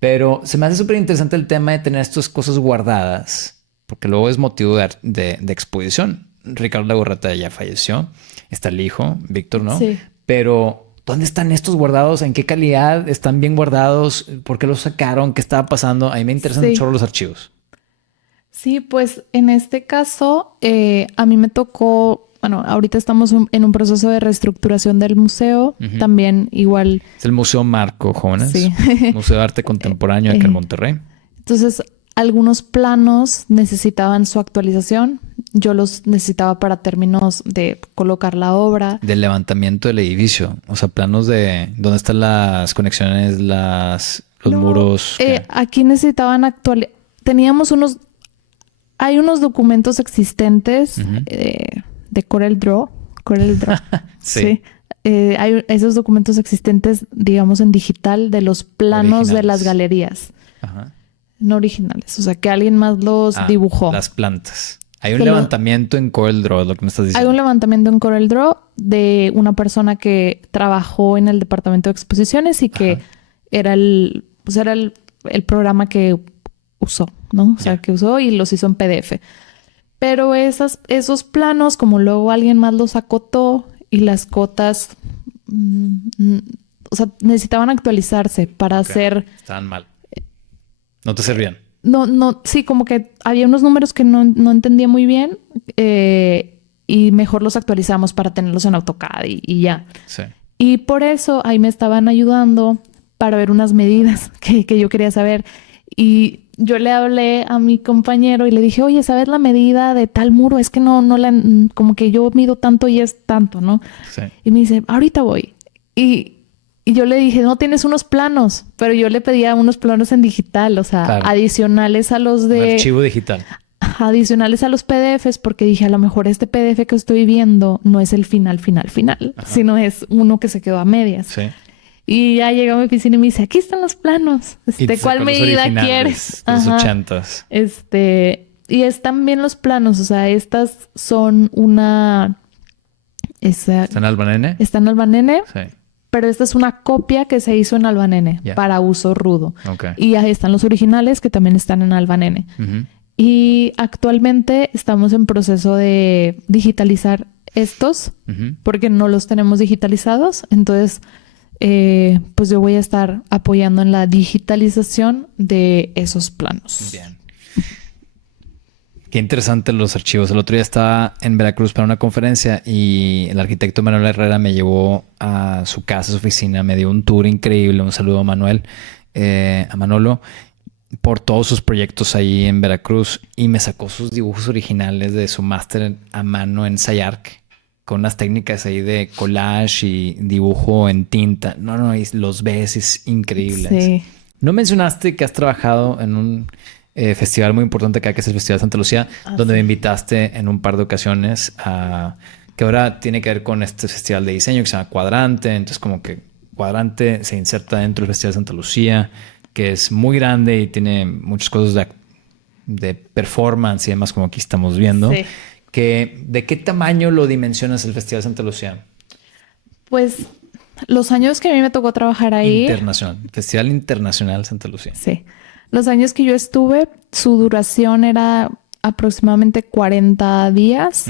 Pero se me hace súper interesante el tema de tener estas cosas guardadas, porque luego es motivo de exposición. Ricardo Legorreta ya falleció, está el hijo, Víctor, ¿no? Sí. Pero ¿dónde están estos guardados? ¿En qué calidad están bien guardados? ¿Por qué los sacaron? ¿Qué estaba pasando? A mí me interesan un chorro los archivos. Sí, pues en este caso a mí me tocó, bueno, ahorita estamos en un proceso de reestructuración del museo, también igual. Es el Museo Marco, jóvenes. Sí. Museo de Arte Contemporáneo aquí en Monterrey. Entonces, algunos planos necesitaban su actualización. yo los necesitaba para términos de colocar la obra. Del levantamiento del edificio. O sea, planos de dónde están las conexiones, los muros. Aquí necesitaban teníamos hay unos documentos existentes de Corel Draw. Sí. Hay esos documentos existentes, digamos, en digital de los planos de las galerías. Ajá. No originales. O sea, que alguien más los dibujó. Las plantas. Hay un levantamiento en Corel Draw, es lo que me estás diciendo. Hay un levantamiento en Corel Draw de una persona que trabajó en el departamento de exposiciones y que era el programa que usó, ¿no? O sea, que usó y los hizo en PDF. Pero esos planos, como luego alguien más los acotó y las cotas, o sea, necesitaban actualizarse para hacer... Estaban mal. ¿No te servían? No, sí, como que había unos números que no entendía muy bien y mejor los actualizamos para tenerlos en AutoCAD y ya. Sí. Y por eso ahí me estaban ayudando para ver unas medidas que yo quería saber. Y yo le hablé a mi compañero y le dije, oye, ¿sabes la medida de tal muro? Es que como que yo mido tanto y es tanto, ¿no? Sí. Y me dice, ahorita voy. Y yo le dije, no tienes unos planos, pero yo le pedía unos planos en digital, o sea, claro, adicionales a los de... Un archivo digital. Adicionales a los PDFs, porque dije, a lo mejor este PDF que estoy viendo no es el final, sino es uno que se quedó a medias. Sí. Y ya llegó a mi oficina y me dice, aquí están los planos. ¿Cuál medida quieres? De los 80s. Y están bien los planos, o sea, estas son una... ¿Están en Albanene? Están en Albanene. Sí. Pero esta es una copia que se hizo en Albanene para uso rudo. Okay. Y ahí están los originales que también están en Albanene. Y actualmente estamos en proceso de digitalizar estos porque no los tenemos digitalizados. Entonces, pues yo voy a estar apoyando en la digitalización de esos planos. Bien. Qué interesante los archivos. El otro día estaba en Veracruz para una conferencia y el arquitecto Manuel Herrera me llevó a su casa, a su oficina, me dio un tour increíble. Un saludo a Manuel, a Manolo, por todos sus proyectos ahí en Veracruz y me sacó sus dibujos originales de su máster a mano en SciArc con unas técnicas ahí de collage y dibujo en tinta. No, y los ves, es increíble. Sí. No mencionaste que has trabajado en un... festival muy importante acá, que es el Festival Santa Lucía, donde me invitaste en un par de ocasiones que ahora tiene que ver con este festival de diseño que se llama Cuadrante. Entonces como que Cuadrante se inserta dentro del Festival Santa Lucía, que es muy grande y tiene muchas cosas de performance y demás, como aquí estamos viendo. Sí. ¿De qué tamaño lo dimensionas el Festival Santa Lucía? Pues los años que a mí me tocó trabajar ahí... Internacional. Festival Internacional Santa Lucía. Sí. Los años que yo estuve, su duración era aproximadamente 40 días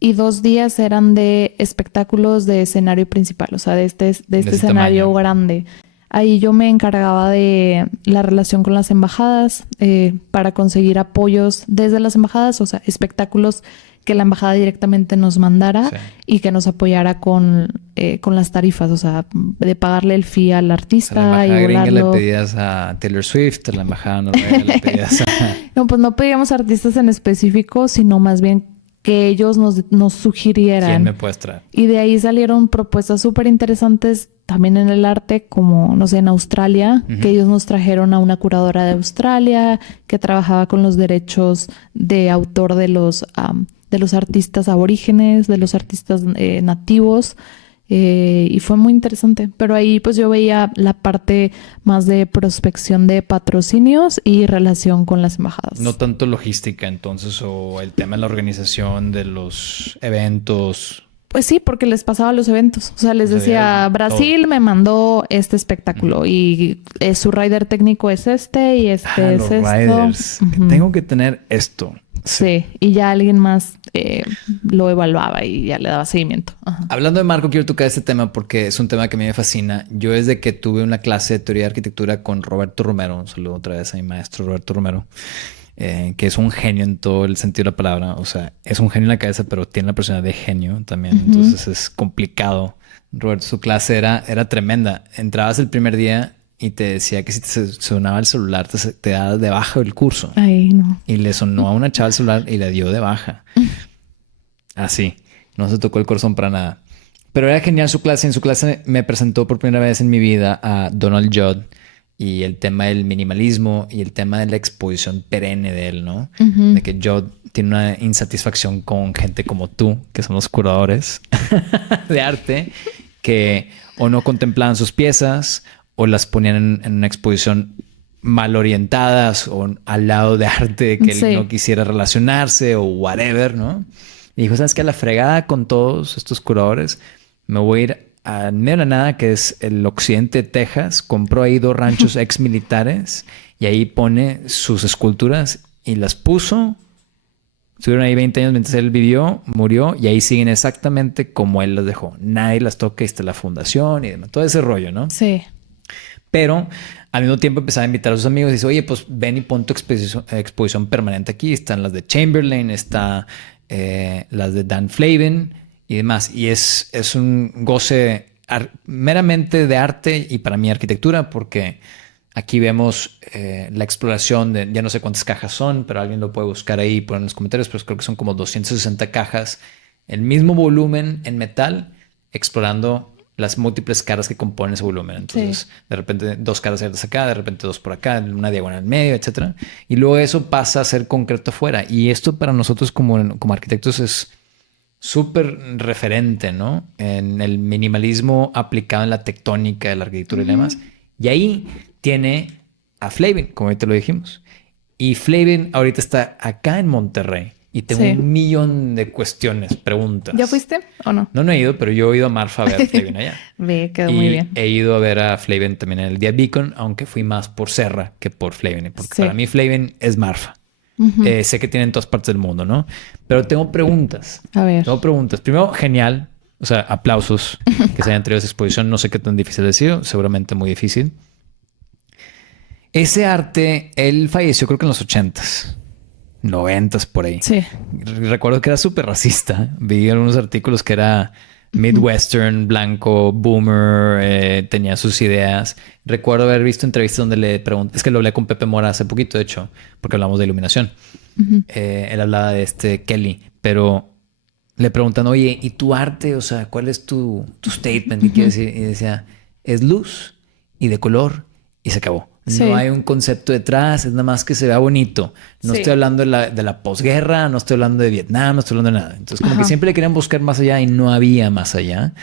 y 2 días eran de espectáculos de escenario principal, o sea, de este escenario tamaño grande. Ahí yo me encargaba de la relación con las embajadas para conseguir apoyos desde las embajadas, o sea, espectáculos que la embajada directamente nos mandara y que nos apoyara con las tarifas, o sea, de pagarle el fee al artista. A la embajada y gringa le pedías a Taylor Swift, a la embajada noruega le pedías a... No, pues no pedíamos artistas en específico, sino más bien que ellos nos sugirieran. ¿Quién me puedes traer? Y de ahí salieron propuestas súper interesantes también en el arte, como, no sé, en Australia, que ellos nos trajeron a una curadora de Australia que trabajaba con los derechos de autor de los artistas aborígenes, de los artistas nativos. Y fue muy interesante. Pero ahí pues yo veía la parte más de prospección de patrocinios y relación con las embajadas. No tanto logística entonces, o el tema de la organización de los eventos. Pues sí, porque les pasaba los eventos. O sea, les decía, Brasil me mandó este espectáculo y su rider técnico es este y este es los esto. riders. Tengo que tener esto. Sí, y ya alguien más lo evaluaba y ya le daba seguimiento. Hablando de Marco, quiero tocar este tema porque es un tema que a mí me fascina. Yo desde que tuve una clase de teoría de arquitectura con Roberto Romero, un saludo otra vez a mi maestro Roberto Romero, que es un genio en todo el sentido de la palabra. O sea, es un genio en la cabeza, pero tiene la personalidad de genio también. Entonces es complicado. Roberto, su clase era tremenda. Entrabas el primer día y te decía que si te sonaba el celular te daba de baja el curso. Ay, no. Y le sonó a una chava el celular y le dio de baja. Así. No se tocó el corazón para nada. Pero era genial su clase. En su clase me presentó por primera vez en mi vida a Donald Judd y el tema del minimalismo y el tema de la exposición perenne de él, ¿no? De que Judd tiene una insatisfacción con gente como tú, que son los curadores de arte, que o no contemplaban sus piezas o las ponían en una exposición mal orientadas o al lado de arte que él no quisiera relacionarse o whatever, ¿no? Y dijo, ¿sabes qué? A la fregada con todos estos curadores, me voy a ir a medio de la nada, que es el occidente de Texas. Compró ahí 2 ranchos ex militares y ahí pone sus esculturas y las puso. Estuvieron ahí 20 años mientras él vivió, murió y ahí siguen exactamente como él las dejó. Nadie las toca, ahí está la fundación y demás. Todo ese rollo, ¿no? Sí. Pero al mismo tiempo empezaba a invitar a sus amigos y dice, oye, pues ven y pon tu exposición permanente aquí. Están las de Chamberlain, está las de Dan Flavin y demás. Y es un goce meramente de arte y para mí arquitectura, porque aquí vemos la exploración de, ya no sé cuántas cajas son, pero alguien lo puede buscar ahí y poner en los comentarios, pero creo que son como 260 cajas, el mismo volumen en metal, explorando las múltiples caras que componen ese volumen. Entonces, de repente 2 caras abiertas acá, de repente 2 por acá, una diagonal en medio, etcétera. Y luego eso pasa a ser concreto afuera. Y esto para nosotros como arquitectos es súper referente, ¿no? En el minimalismo aplicado en la tectónica de la arquitectura y demás. Y ahí tiene a Flavin, como ahorita lo dijimos. Y Flavin ahorita está acá en Monterrey. Y tengo 1,000,000 de cuestiones, preguntas. ¿Ya fuiste o no? No he ido, pero yo he ido a Marfa a ver a Flavin allá. Quedó muy bien. He ido a ver a Flavin también en el día Beacon, aunque fui más por Serra que por Flavin. Porque para mí Flavin es Marfa. Sé que tiene en todas partes del mundo, ¿no? Pero tengo preguntas. A ver. Tengo preguntas. Primero, genial. O sea, aplausos que se hayan traído a esa exposición. No sé qué tan difícil ha sido. Seguramente muy difícil. Ese arte, él falleció creo que en los 80s. 90s por ahí. Sí. Recuerdo que era súper racista. Vi algunos artículos que era Midwestern, blanco, boomer, tenía sus ideas. Recuerdo haber visto entrevistas donde le pregunté, es que lo hablé con Pepe Mora hace poquito, de hecho, porque hablamos de iluminación. Él hablaba de Kelly, pero le preguntan, oye, ¿y tu arte? O sea, ¿cuál es tu statement? ¿Qué quiere decir? Y decía, es luz y de color y se acabó. No hay un concepto detrás, es nada más que se vea bonito. No estoy hablando de la posguerra, no estoy hablando de Vietnam, no estoy hablando de nada. Entonces, como que siempre le querían buscar más allá y no había más allá.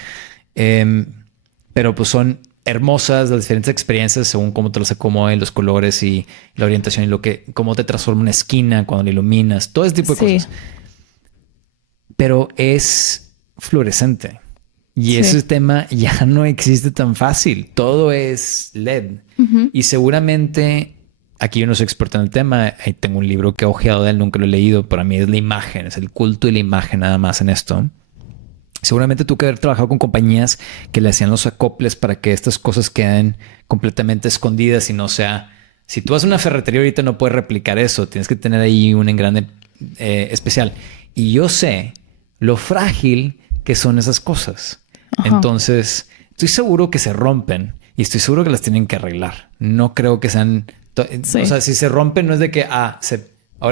Pero pues son hermosas las diferentes experiencias según cómo te los acomoden, los colores y la orientación y cómo te transforma una esquina cuando la iluminas, todo ese tipo de cosas. Pero es fluorescente. Y ese tema ya no existe tan fácil. Todo es LED. Y seguramente, aquí yo no soy experto en el tema, ahí tengo un libro que he ojeado de él, nunca lo he leído. Para mí es la imagen, es el culto y la imagen nada más en esto. Seguramente tuve que haber trabajado con compañías que le hacían los acoples para que estas cosas queden completamente escondidas y no sea... Si tú vas a una ferretería ahorita no puedes replicar eso. Tienes que tener ahí un engrane especial. Y yo sé lo frágil que son esas cosas. Entonces, estoy seguro que se rompen y estoy seguro que las tienen que arreglar. No creo que sean... O sea, si se rompen no es de que ahora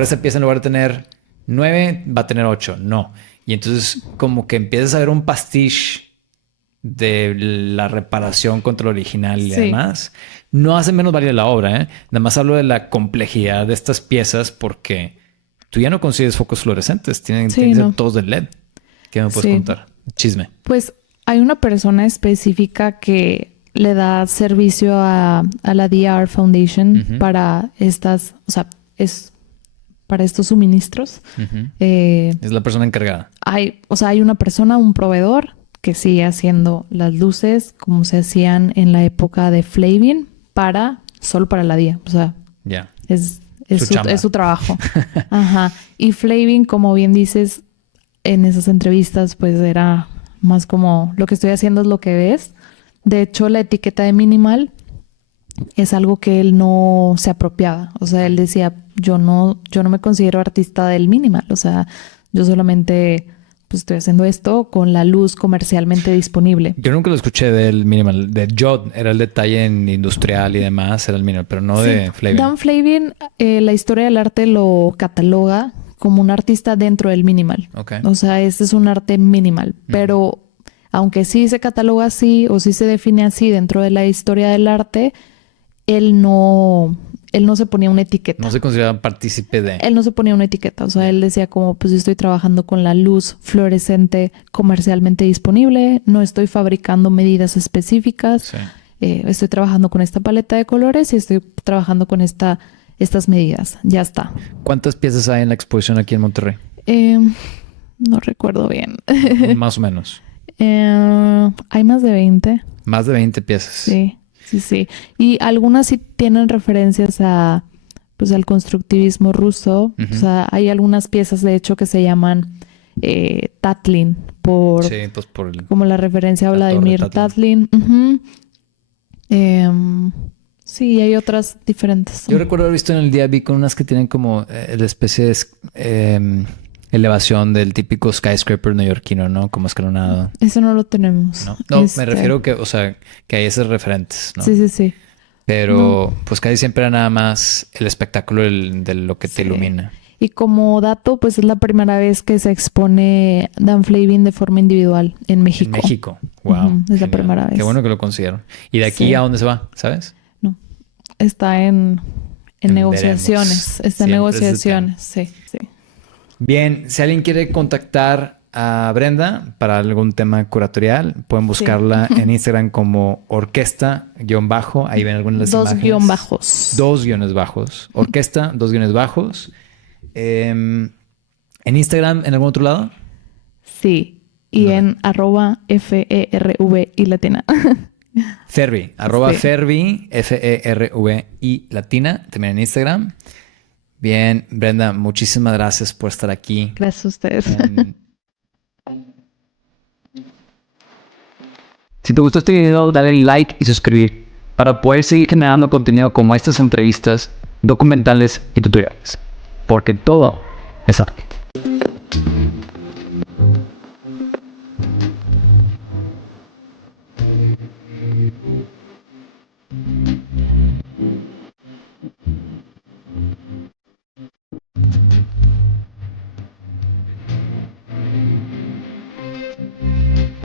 esa pieza en lugar de tener 9 va a tener 8. No. Y entonces como que empiezas a ver un pastiche de la reparación contra el original y demás. No hace menos válida la obra, ¿eh? Nada más hablo de la complejidad de estas piezas porque tú ya no consigues focos fluorescentes. Tienen que ser todos de LED. ¿Qué me puedes contar? Chisme. Pues hay una persona específica que le da servicio a la DR Foundation para estas, o sea, para estos suministros. Es la persona encargada. Hay una persona, un proveedor que sigue haciendo las luces como se hacían en la época de Flavin solo para la DIA. O sea, es su trabajo. Y Flavin, como bien dices, en esas entrevistas, pues era más como lo que estoy haciendo es lo que ves. De hecho, la etiqueta de minimal es algo que él no se apropiaba. O sea, él decía, yo no me considero artista del minimal. O sea, yo solamente pues estoy haciendo esto con la luz comercialmente disponible. Yo nunca lo escuché del minimal. De Jod era el detalle en industrial y demás, era el minimal, pero no Sí. de Flavin. Dan Flavin, la historia del arte lo cataloga como un artista dentro del minimal. Okay. O sea, este es un arte minimal, pero aunque sí se cataloga así o sí se define así dentro de la historia del arte, él no se ponía una etiqueta. No se consideraba partícipe de... Él no se ponía una etiqueta. O sea, él decía como, pues yo estoy trabajando con la luz fluorescente comercialmente disponible, no estoy fabricando medidas específicas, Sí. Estoy trabajando con esta paleta de colores y estoy trabajando con estas medidas. Ya está. ¿Cuántas piezas hay en la exposición aquí en Monterrey? No recuerdo bien. Más o menos. Hay más de 20. Más de 20 piezas. Sí. Y algunas sí tienen referencias a, pues, al constructivismo ruso. O sea, hay algunas piezas, de hecho, que se llaman Tatlin, Sí, pues por el... como la referencia a la Vladimir torre Tatlin. Sí, hay otras diferentes. Yo recuerdo haber visto en el día, vi con unas que tienen como la especie de elevación del típico skyscraper neoyorquino, ¿no? Como escalonado. Eso no lo tenemos. No, me refiero que, o sea, que hay esos referentes, ¿no? Sí. Pero pues casi siempre era nada más el espectáculo de lo que te Sí. ilumina. Y como dato, pues es la primera vez que se expone Dan Flavin de forma individual en México. En México. Wow. Es la primera vez. Qué bueno que lo consideraron. ¿Y de aquí Sí. a dónde se va? ¿Sabes? No, está en negociaciones. Veremos. Está en Siempre negociaciones, sí. Bien, si alguien quiere contactar a Brenda para algún tema curatorial, pueden buscarla en Instagram como orquesta_bajo. Ahí ven algunas de las Dos imágenes. guión bajos. 2 guiones bajos. Orquesta, 2 guiones bajos. En Instagram, ¿en algún otro lado? Sí. Y en @FERV y latina. Fervi, Sí. Fervi, FERVI latina, también en Instagram. Bien, Brenda, muchísimas gracias por estar aquí. Gracias a ustedes. Si te gustó este video, dale like y suscribir para poder seguir generando contenido como estas entrevistas, documentales y tutoriales. Porque todo es arte.